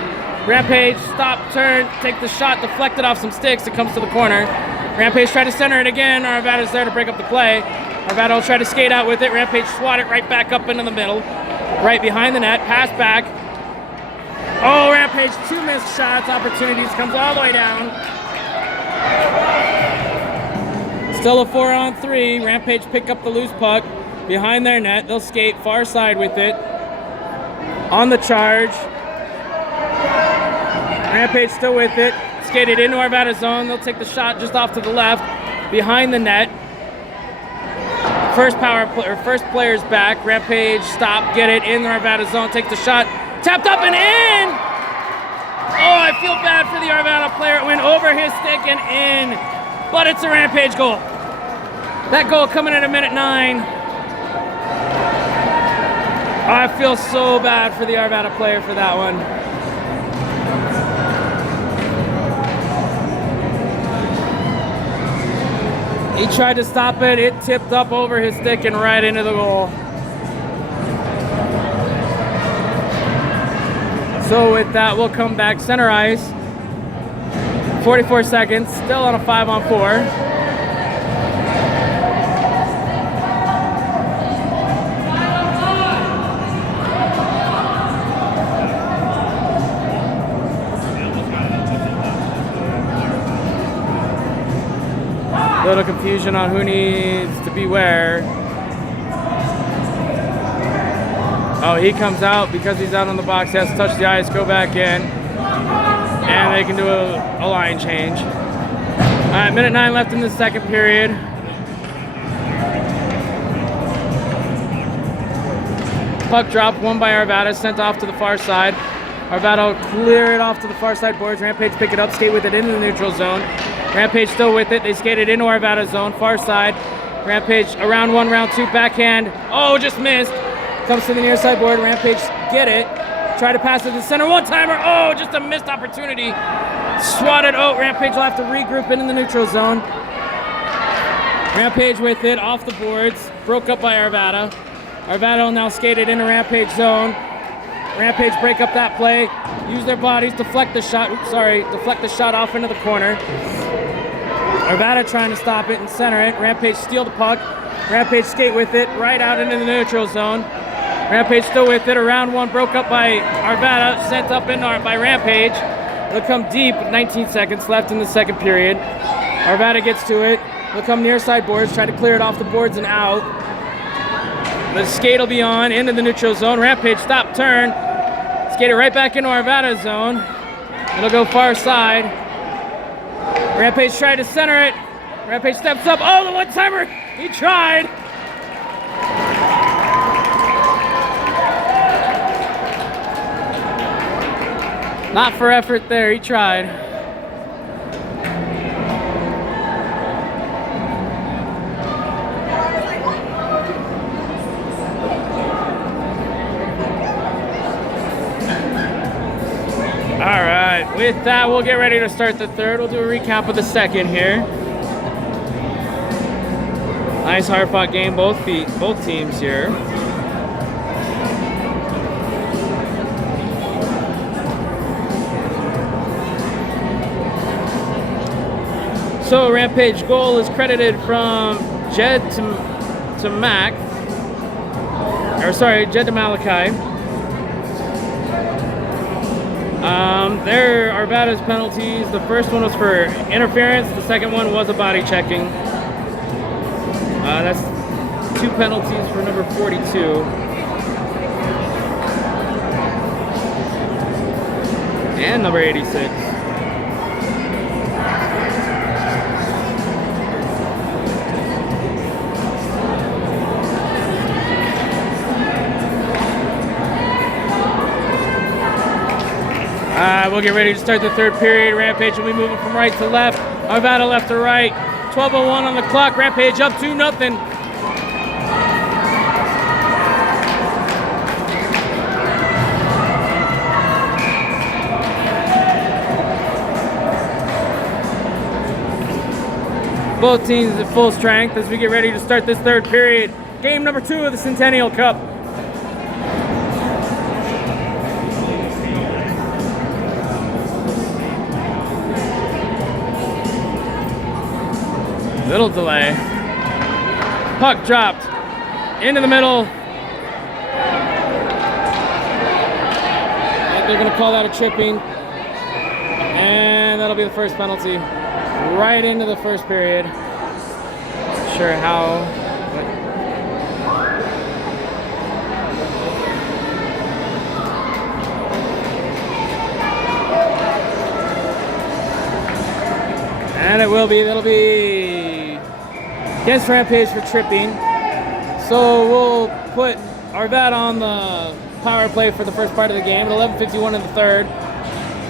Rampage, stop, turn, take the shot, deflected off some sticks. It comes to the corner. Rampage try to center it again. Arvada's there to break up the play. Arvada will try to skate out with it. Rampage swat it right back up into the middle. Right behind the net, pass back. Oh, Rampage, 2 missed shots, opportunities, comes all the way down. Still a 4-on-3. Rampage pick up the loose puck behind their net. They'll skate far side with it. On the charge. Rampage still with it. Skated into Arvada zone. They'll take the shot just off to the left behind the net. First player's back. Rampage stop, get it in the Arvada zone. Take the shot. Tapped up and in! Oh, I feel bad for the Arvada player. It went over his stick and in. But it's a Rampage goal. That goal coming in at 1:09. I feel so bad for the Arvada player for that one. He tried to stop it. It tipped up over his stick and right into the goal. So with that, we'll come back center ice. 44 seconds, still on a 5-on-4. Little confusion on who needs to be where. Oh, he comes out because he's out on the box, has to touch the ice, go back in. And they can do a line change. All right, 1:09 left in the second period. Puck drop, won by Arvada, sent off to the far side. Arvada will clear it off to the far side boards. Rampage pick it up, skate with it into the neutral zone. Rampage still with it. They skated into Arvada zone, far side. Rampage around 1, round 2, backhand. Oh, just missed. Comes to the near side board. Rampage get it. Try to pass it to the center. One-timer. Oh, just a missed opportunity. Swatted. Oh, Rampage will have to regroup in the neutral zone. Rampage with it off the boards. Broke up by Arvada. Arvada will now skate it into Rampage zone. Rampage break up that play, use their bodies, deflect the shot. Oops, sorry, deflect the shot off into the corner. Arvada trying to stop it and center it. Rampage steal the puck. Rampage skate with it right out into the neutral zone. Rampage still with it. Around one broke up by Arvada, sent up in by Rampage. It'll come deep with 19 seconds left in the second period. Arvada gets to it. They'll come near side boards, try to clear it off the boards and out. The skate will be on into the neutral zone. Rampage stop, turn. Skate it right back into Arvada's zone. It'll go far side. Rampage tried to center it. Rampage steps up. Oh, the one-timer! He tried. Not for effort there. He tried. All right, with that, we'll get ready to start the third. We'll do a recap of the second here. Nice hard-fought game, both teams here. So Rampage goal is credited from Jed to Mac, or sorry, Jed to Malachi. There are Arvada's penalties. The first one was for interference. The second one was a body checking. That's 2 penalties for number 42. And number 86. We'll get ready to start the third period. Rampage will be moving from right to left. Arvada left to right. 12:01 on the clock. Rampage up 2-0. Both teams at full strength as we get ready to start this third period. Game number 2 of the Centennial Cup. Little delay. Puck dropped into the middle. And they're going to call that a chipping. And that'll be the first penalty. Right into the first period. Not sure how. And it will be. That'll be against Rampage for tripping. So we'll put Arvada on the power play for the first part of the game at 11:51 in the third.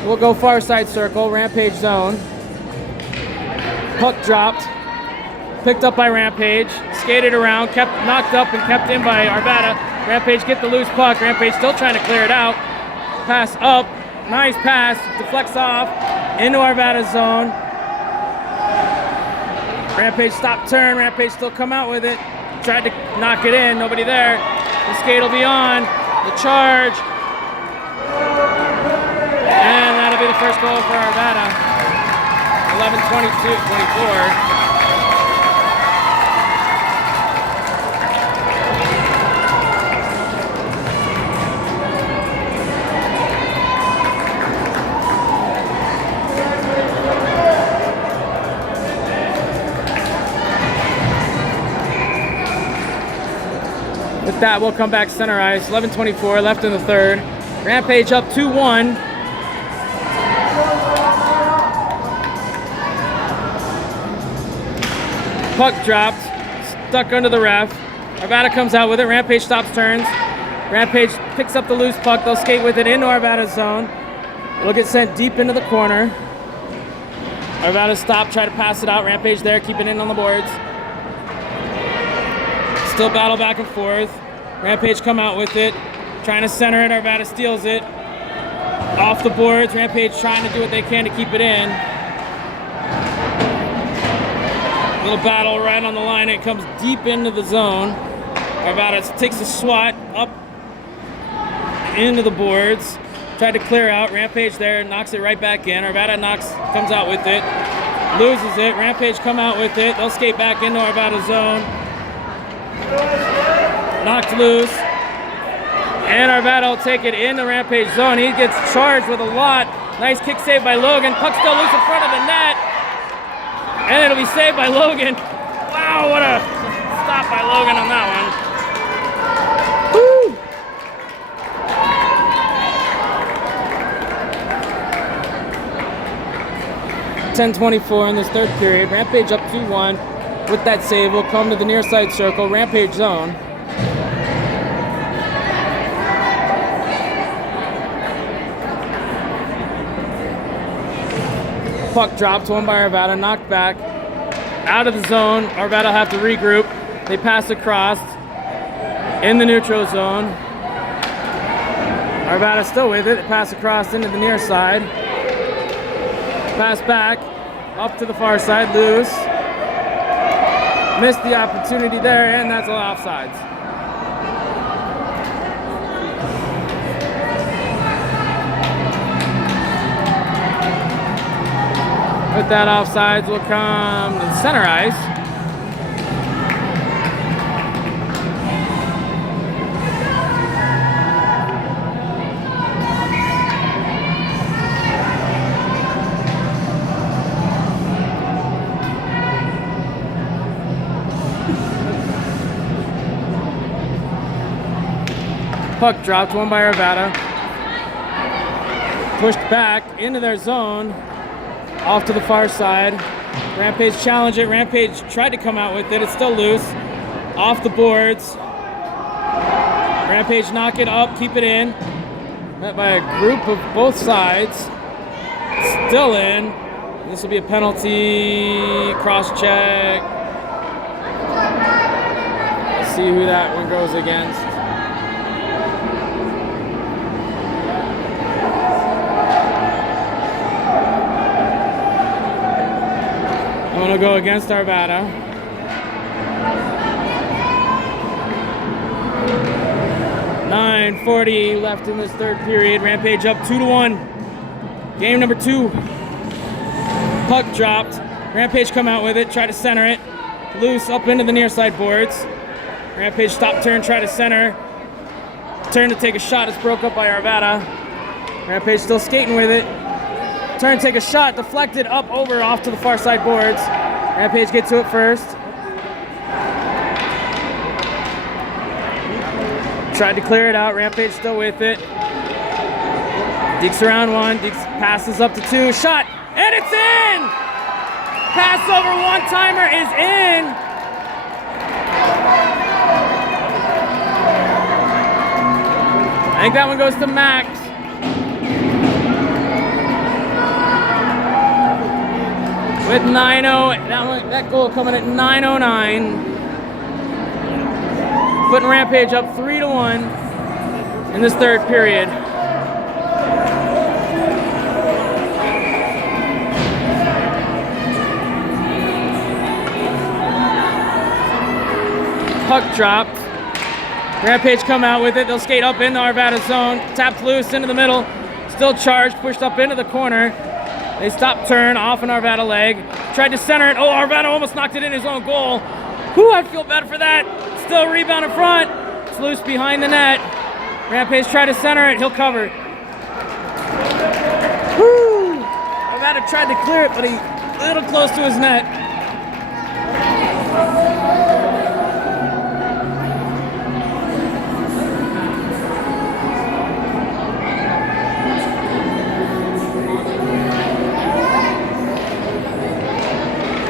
We'll go far side circle, Rampage zone. Puck dropped, picked up by Rampage, skated around, kept knocked up and kept in by Arvada. Rampage get the loose puck. Rampage still trying to clear it out. Pass up, nice pass, deflects off into Arvada's zone. Rampage stop, turn. Rampage still come out with it. Tried to knock it in. Nobody there. The skate will be on. The charge. And that'll be the first goal for Arvada. 11-22-24. With that, we'll come back center ice. 11:24 left in the third. Rampage up 2-1. Puck dropped, stuck under the ref. Arvada comes out with it. Rampage stops, turns. Rampage picks up the loose puck. They'll skate with it into Arvada's zone. It'll get sent deep into the corner. Arvada stop, try to pass it out. Rampage there, keep it in on the boards. Still battle back and forth. Rampage come out with it. Trying to center it. Arvada steals it. Off the boards. Rampage trying to do what they can to keep it in. Little battle right on the line. It comes deep into the zone. Arvada takes a swat up into the boards. Tried to clear out. Rampage there, knocks it right back in. Arvada comes out with it. Loses it. Rampage come out with it. They'll skate back into Arvada's zone. Knocked loose. And Arvada will take it into Rampage zone. He gets charged with a lot. Nice kick save by Logan. Puck still loose in front of the net. And it'll be saved by Logan. Wow, what a stop by Logan on that one. Woo! 10:24 in this third period. Rampage up 2-1. With that save, will come to the near side circle. Rampage zone. Puck dropped, won by Arvada, knocked back. Out of the zone, Arvada have to regroup. They pass across in the neutral zone. Arvada still with it. They pass across into the near side. Pass back, up to the far side, loose. Missed the opportunity there, and that's all offsides. With that, offsides will come to the center ice. Puck dropped, won by Arvada. Pushed back into their zone. Off to the far side. Rampage challenged it. Rampage tried to come out with it. It's still loose. Off the boards. Rampage knock it up, keep it in. Met by a group of both sides. Still in. This will be a penalty. Cross check. Let's see who that one goes against. I'm going to go against Arvada. .9:40 left in this third period. Rampage up 2-1. Game number 2. Puck dropped. Rampage come out with it. Try to center it. Loose up into the near side boards. Rampage stop turn. Try to center. Turn to take a shot. It's broke up by Arvada. Rampage still skating with it. Turn, take a shot, deflected up over off to the far side boards. Rampage gets to it first. Tried to clear it out. Rampage still with it. Deeks around one. Deeks passes up to 2. Shot, and it's in! Pass over one-timer is in. I think that one goes to Max. With 9:0, that goal coming at 9:09. Putting Rampage up 3-1 in this third period. Puck dropped. Rampage come out with it. They'll skate up into Arvada's zone. Tapped loose into the middle. Still charged, pushed up into the corner. They stop turn off an Arvada leg. Tried to center it. Oh, Arvada almost knocked it in his own goal. Whew, I feel bad for that. Still rebound in front. It's loose behind the net. Rampage tried to center it. He'll cover. Whew. Arvada tried to clear it, but he a little close to his net.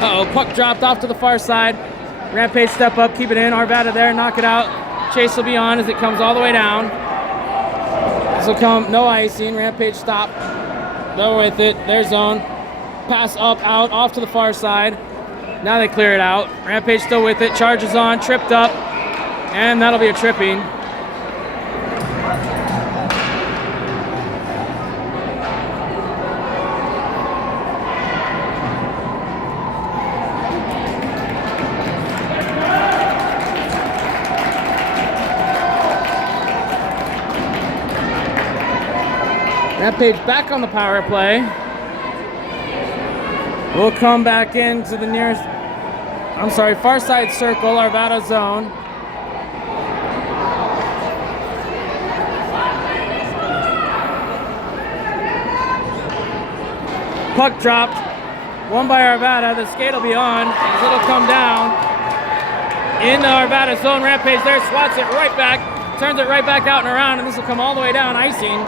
Uh-oh, puck dropped off to the far side. Rampage step up, keep it in. Arvada there, knock it out. Chase will be on as it comes all the way down. This will come, no icing. Rampage stop. Go with it, their zone. Pass up, out, off to the far side. Now they clear it out. Rampage still with it, charges on, tripped up. And that'll be a tripping. Rampage back on the power play. We'll come back into the nearest, far side circle, Arvada zone. Puck dropped, won by Arvada. The skate will be on, as it'll come down. In the Arvada zone, Rampage there, swats it right back, turns it right back out and around, and this will come all the way down, icing.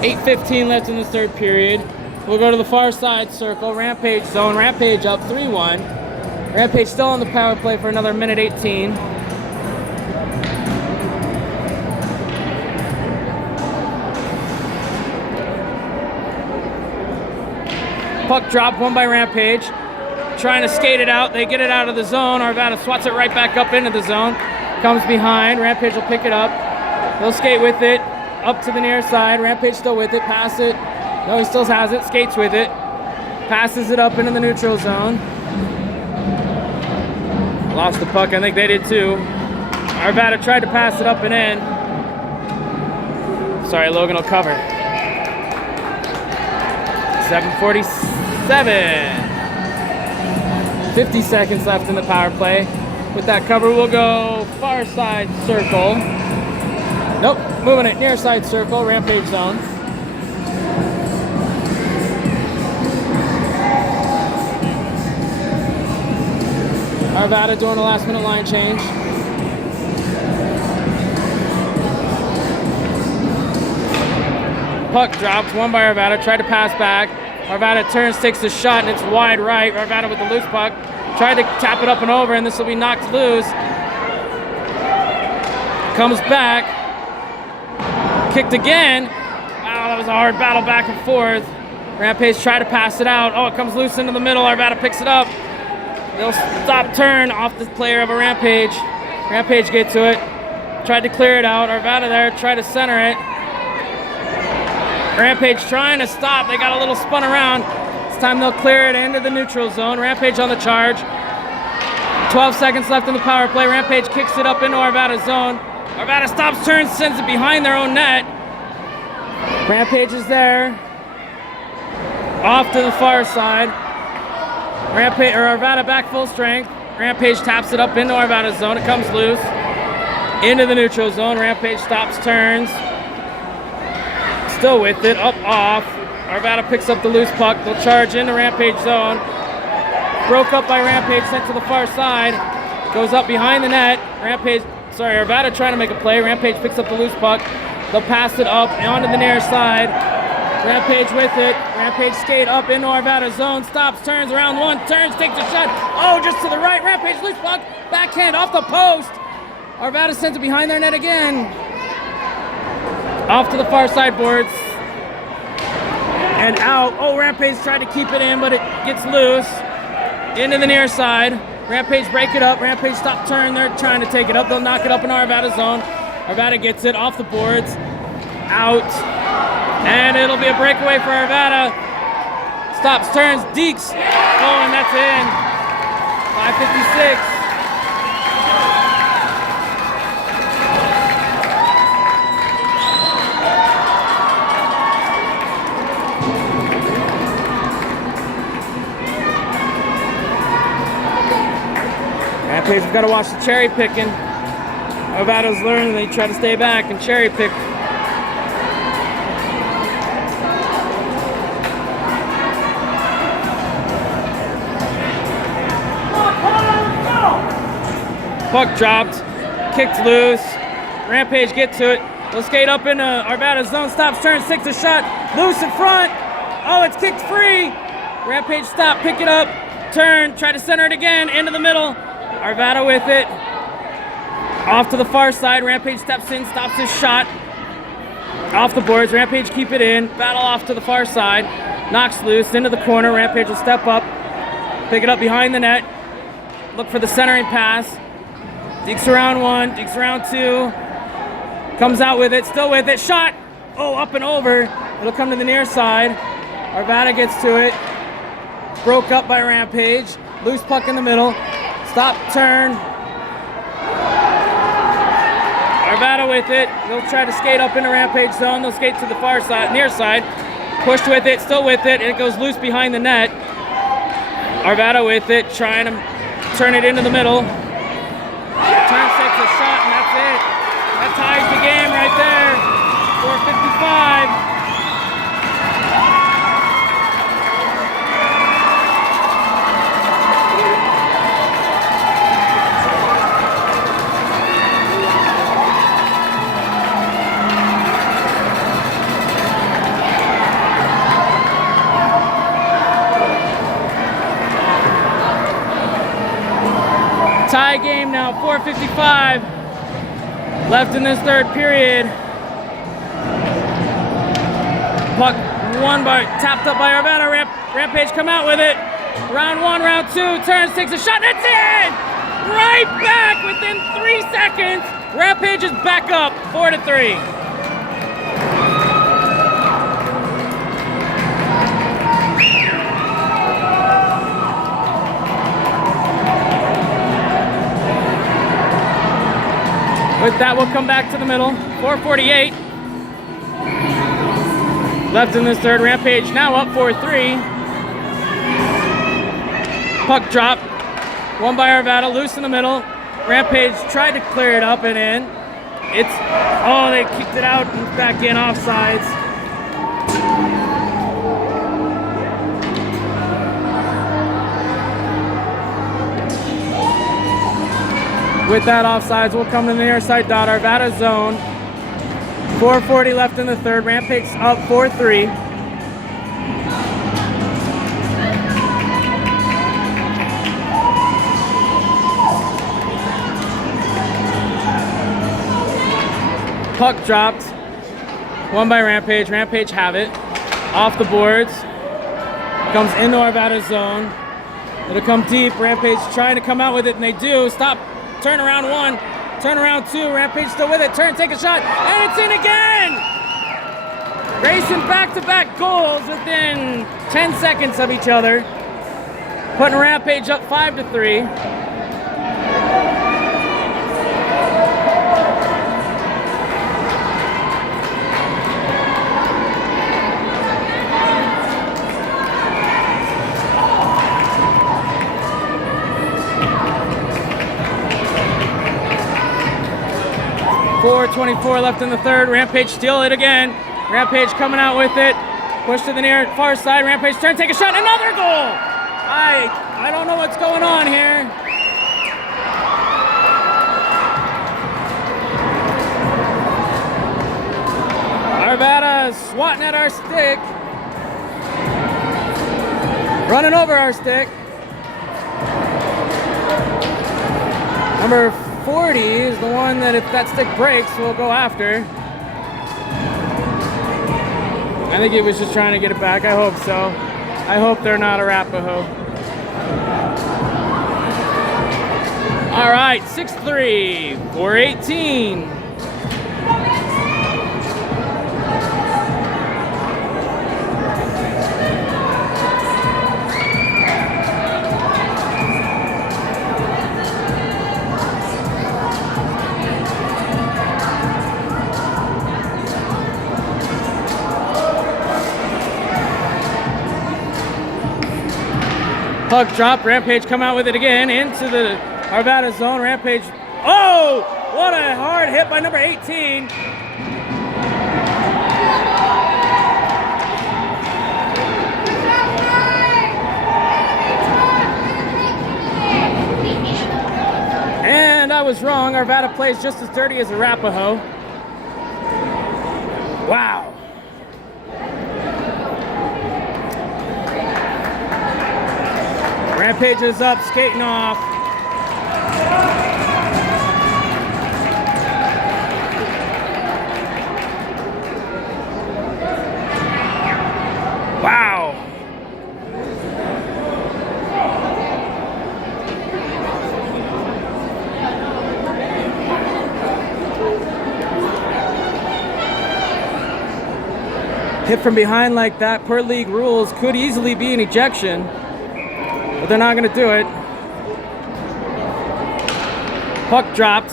.8:15 left in the third period. We'll go to the far side circle, Rampage zone. Rampage up 3-1. Rampage still on the power play for another minute 18. Puck drop, won by Rampage. Trying to skate it out. They get it out of the zone. Arvada swats it right back up into the zone. Comes behind. Rampage will pick it up. They'll skate with it. Up to the near side. Rampage still with it. Pass it. No, he still has it. Skates with it. Passes it up into the neutral zone. Lost the puck. I think they did too. Arvada tried to pass it up and in. Sorry, Logan will cover. 7:47. 50 seconds left in the power play. With that cover, we'll go far side circle. Nope, moving it near side circle, Rampage zone. Arvada doing a last minute line change. Puck dropped, won by Arvada, tried to pass back. Arvada turns, takes the shot, and it's wide right. Arvada with the loose puck. Tried to tap it up and over, and this will be knocked loose. Comes back. Kicked again. Wow, that was a hard battle back and forth. Rampage tried to pass it out. Oh, it comes loose into the middle. Arvada picks it up. They'll stop turn off the player of a Rampage. Rampage get to it. Tried to clear it out. Arvada there, tried to center it. Rampage trying to stop. They got a little spun around. This time they'll clear it into the neutral zone. Rampage on the charge. 12 seconds left in the power play. Rampage kicks it up into Arvada's zone. Arvada stops, turns, sends it behind their own net. Rampage is there. Off to the far side. Arvada back full strength. Rampage taps it up into Arvada's zone. It comes loose. Into the neutral zone. Rampage stops, turns. Still with it, up, off. Arvada picks up the loose puck. They'll charge into Rampage zone. Broke up by Rampage, sent to the far side. Goes up behind the net. Arvada trying to make a play. Rampage picks up the loose puck. They'll pass it up onto the near side. Rampage with it. Rampage skate up into Arvada's zone. Stops, turns, around one, turns, takes a shot. Oh, just to the right. Rampage loose puck. Backhand off the post. Arvada sends it behind their net again. Off to the far side boards. And out. Oh, Rampage tried to keep it in, but it gets loose. Into the near side. Rampage break it up. Rampage stop turn. They're trying to take it up. They'll knock it up in Arvada's zone. Arvada gets it off the boards. Out. And it'll be a breakaway for Arvada. Stops, turns, dekes. Oh, and that's in. 5:56. Rampage have got to watch the cherry picking. Arvada's learned they try to stay back and cherry pick. Puck dropped, kicked loose. Rampage get to it. They'll skate up into Arvada's zone. Stops, turns, takes a shot. Loose in front. Oh, it's kicked free. Rampage stop, pick it up, turn, try to center it again into the middle. Arvada with it. Off to the far side. Rampage steps in, stops his shot. Off the boards. Rampage keep it in. Battle off to the far side. Knocks loose into the corner. Rampage will step up. Pick it up behind the net. Look for the centering pass. Dekes around one. Dekes around two. Comes out with it. Still with it. Shot. Oh, up and over. It'll come to the near side. Arvada gets to it. Broke up by Rampage. Loose puck in the middle. Stop, turn. Arvada with it. They'll try to skate up into Rampage zone. They'll skate to the far side, near side. Pushed with it, still with it. It goes loose behind the net. Arvada with it, trying to turn it into the middle. Turn 6, a shot, and that's it. That ties the game right there. 4:55. Tie game now, 4:55 left in this third period. Puck tapped up by Arvada. Rampage come out with it. Round 1, round 2, turns, takes a shot, that's in! Right back within 3 seconds. Rampage is back up, 4-3. With that, we'll come back to the middle. 4:48 left in this third. Rampage now up 4-3. Puck drop. Won by Arvada, loose in the middle. Rampage tried to clear it up and in. They kicked it out and back in, offsides. With that, offsides will come to the near side dot. Arvada zone. 4:40 left in the third. Rampage up 4-3. Puck dropped. Won by Rampage. Rampage have it. Off the boards. Comes into Arvada zone. It'll come deep. Rampage trying to come out with it, and they do. Stop. Turn around 1, turn around 2, Rampage still with it, turn, take a shot, and it's in again! Racing back-to-back goals within 10 seconds of each other, putting Rampage up 5-3. .24 left in the third. Rampage steal it again. Rampage coming out with it. Push to the near far side. Rampage turn, take a shot. Another goal! I don't know what's going on here. Arvada swatting at our stick. Running over our stick. Number 40 is the one that if that stick breaks, we'll go after. I think he was just trying to get it back. I hope so. I hope they're not Arapaho. All right, 6-3, 4:18. Puck drop, Rampage come out with it again into the Arvada zone. Rampage, oh, what a hard hit by number 18. And I was wrong, Arvada plays just as dirty as Arapaho. Wow. Rampage is up, skating off. Wow. Hit from behind like that, per league rules, could easily be an ejection, but they're not going to do it. Puck dropped.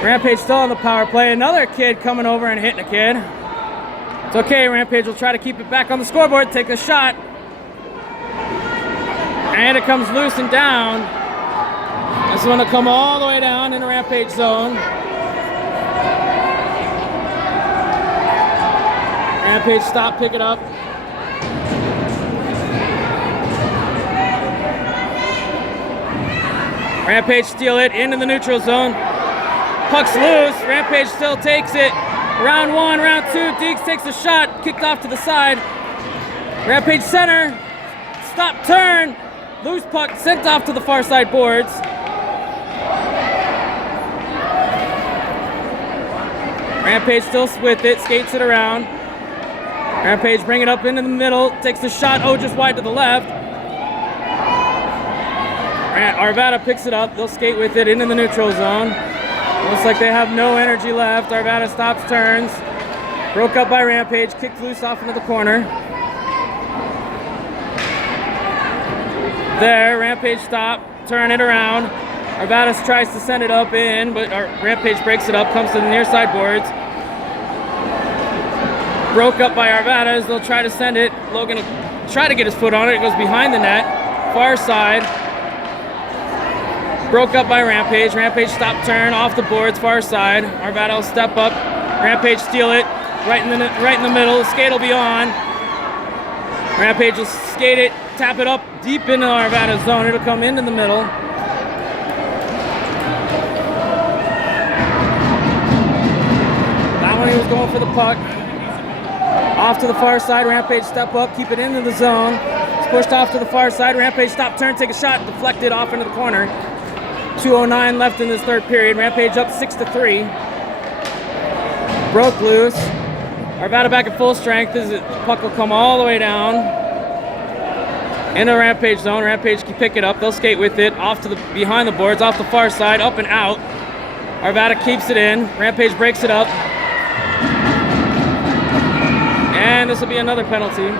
Rampage still on the power play. Another kid coming over and hitting a kid. It's okay, Rampage will try to keep it back on the scoreboard, take a shot. And it comes loose and down. This one will come all the way down in the Rampage zone. Rampage stop, pick it up. Rampage steal it into the neutral zone. Puck's loose, Rampage still takes it. Round one, round two, Deeks takes a shot, kicked off to the side. Rampage center, stop, turn. Loose puck sent off to the far side boards. Rampage still with it, skates it around. Rampage bring it up into the middle, takes the shot, just wide to the left. Arvada picks it up, they'll skate with it into the neutral zone. Looks like they have no energy left. Arvada stops, turns. Broke up by Rampage, kicked loose off into the corner. There, Rampage stop, turn it around. Arvada tries to send it up in, but Rampage breaks it up, comes to the near side boards. Broke up by Arvada as they'll try to send it. Logan will try to get his foot on it. It goes behind the net. Far side. Broke up by Rampage. Rampage stop, turn off the boards, far side. Arvada will step up. Rampage steal it. Right in the middle. Skate will be on. Rampage will skate it, tap it up deep into Arvada's zone. It'll come into the middle. That one he was going for the puck. Off to the far side, Rampage step up, keep it into the zone. It's pushed off to the far side, Rampage stop, turn, take a shot, deflected off into the corner. 2:09 left in this third period, Rampage up 6-3. Broke loose. Arvada back at full strength, the puck will come all the way down. Into Rampage zone, Rampage can pick it up, they'll skate with it, off to the behind the boards, off the far side, up and out. Arvada keeps it in, Rampage breaks it up. And this will be another penalty.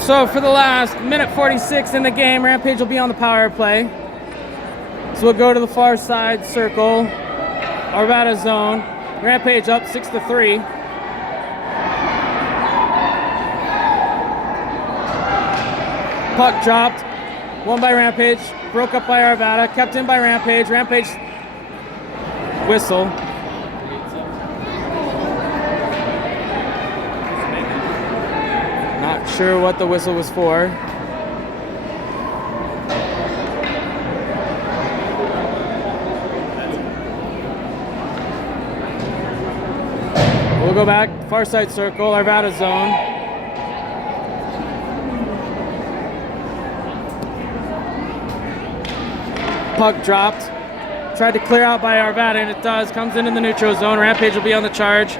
So for the last minute 46 in the game, Rampage will be on the power play. So we'll go to the far side circle, Arvada zone. Rampage up 6-3. Puck dropped, won by Rampage, broke up by Arvada, kept in by Rampage. Rampage whistle. Not sure what the whistle was for. We'll go back, far side circle, Arvada zone. Puck dropped. Tried to clear out by Arvada, and it does. Comes into the neutral zone. Rampage will be on the charge.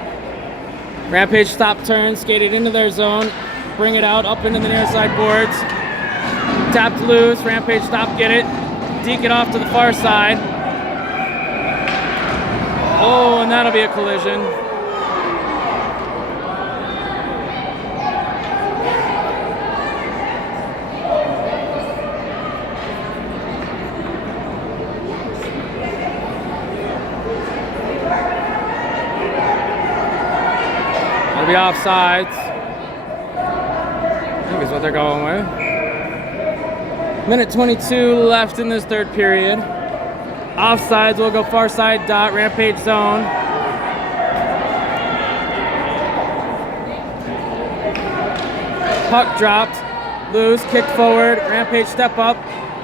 Rampage stop, turn, skated into their zone. Bring it out, up into the near side boards. Tapped loose, Rampage stop, get it. Deke it off to the far side. Oh, and that'll be a collision. Be offsides, I think is what they're going with. Minute 22 left in this third period. Offsides, we'll go far side dot, Rampage zone. Puck dropped, loose, kicked forward, Rampage step up,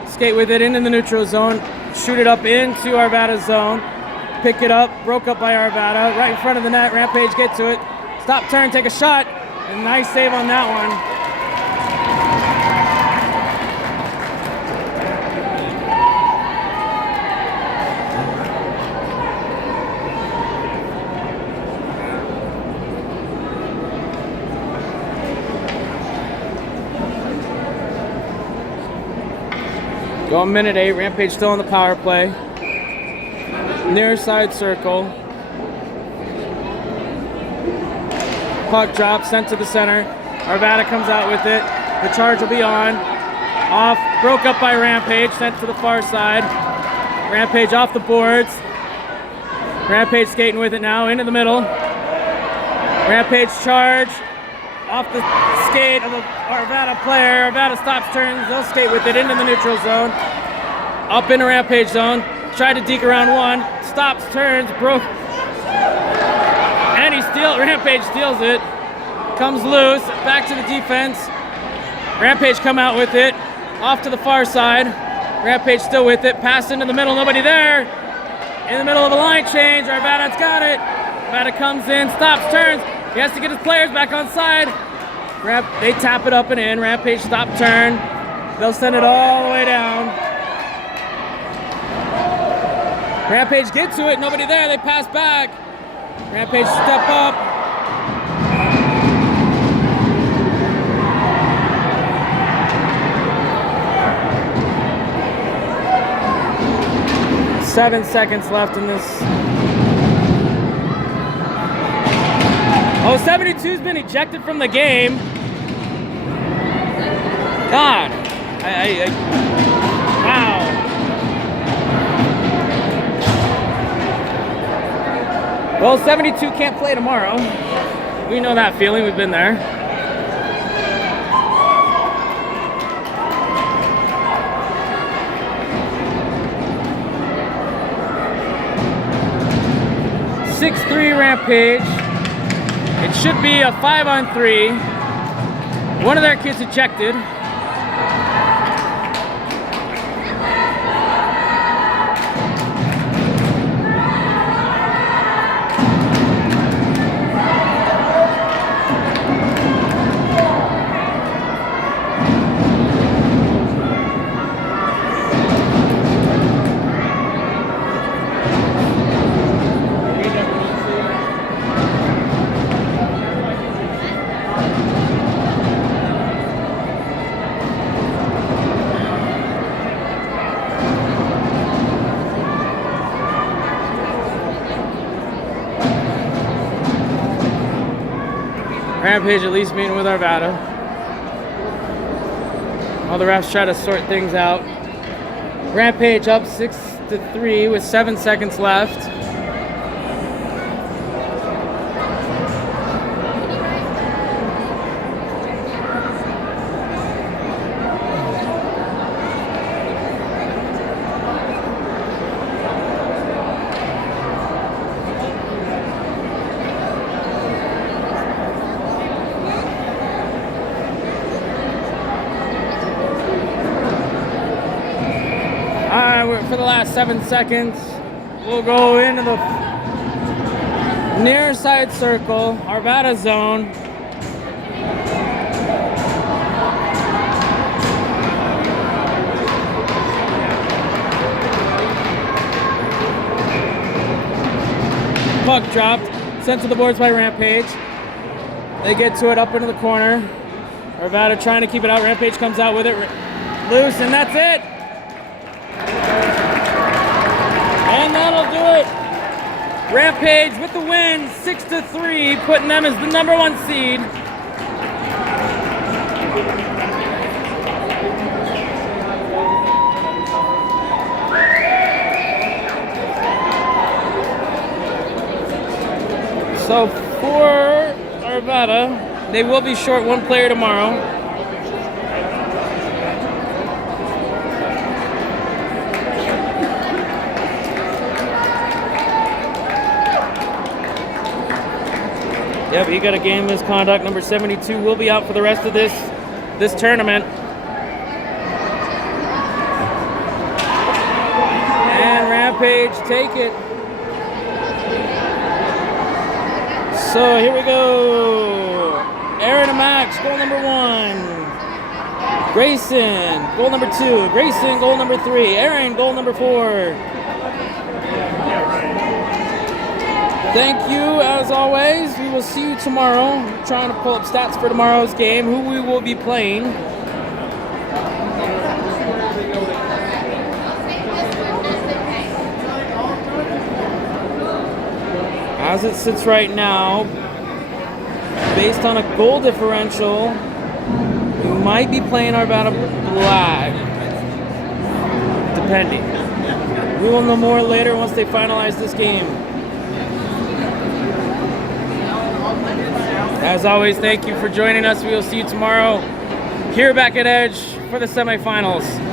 skate with it into the neutral zone, shoot it up into Arvada's zone, pick it up, broke up by Arvada, right in front of the net, Rampage get to it. Stop, turn, take a shot. And nice save on that one. Going minute 8. Rampage still on the power play. Near side circle. Puck drops, sent to the center. Arvada comes out with it. The charge will be on. Off, broke up by Rampage, sent to the far side. Rampage off the boards. Rampage skating with it now, into the middle. Rampage charge. Off the skate of the Arvada player. Arvada stops, turns, they'll skate with it into the neutral zone. Up into Rampage zone. Tried to deke around one. Stops, turns, broke. And Rampage steals it. Comes loose, back to the defense. Rampage come out with it. Off to the far side. Rampage still with it. Pass into the middle, nobody there. In the middle of a line change, Arvada's got it. Arvada comes in, stops, turns. He has to get his players back on side. They tap it up and in. Rampage stop, turn. They'll send it all the way down. Rampage get to it, nobody there. They pass back. Rampage step up. Seven seconds left in this. Oh, 72's been ejected from the game. God. Wow. Well, 72 can't play tomorrow. We know that feeling. We've been there. .6-3 Rampage. It should be a 5-on-3. One of their kids ejected. Rampage at least meeting with Arvada. All the refs try to sort things out. Rampage up 6-3 with 7 seconds left. For the last 7 seconds, we'll go into the near side circle, Arvada zone. Puck dropped, sent to the boards by Rampage. They get to it up into the corner. Arvada trying to keep it out. Rampage comes out with it loose, and that's it. And that'll do it. Rampage with the win, 6-3, putting them as the #1 seed. So for Arvada, they will be short one player tomorrow. Yep, he got a game misconduct. Number 72 will be out for the rest of this tournament. And Rampage take it. So here we go. Aaron and Max, goal number 1. Grayson, goal number 2. Grayson, goal number 3. Aaron, goal number 4. Thank you, as always. We will see you tomorrow. I'm trying to pull up stats for tomorrow's game, who we will be playing. As it sits right now, based on a goal differential, we might be playing Arvada black, depending. We will know more later once they finalize this game. As always, thank you for joining us. We will see you tomorrow here back at Edge for the semifinals.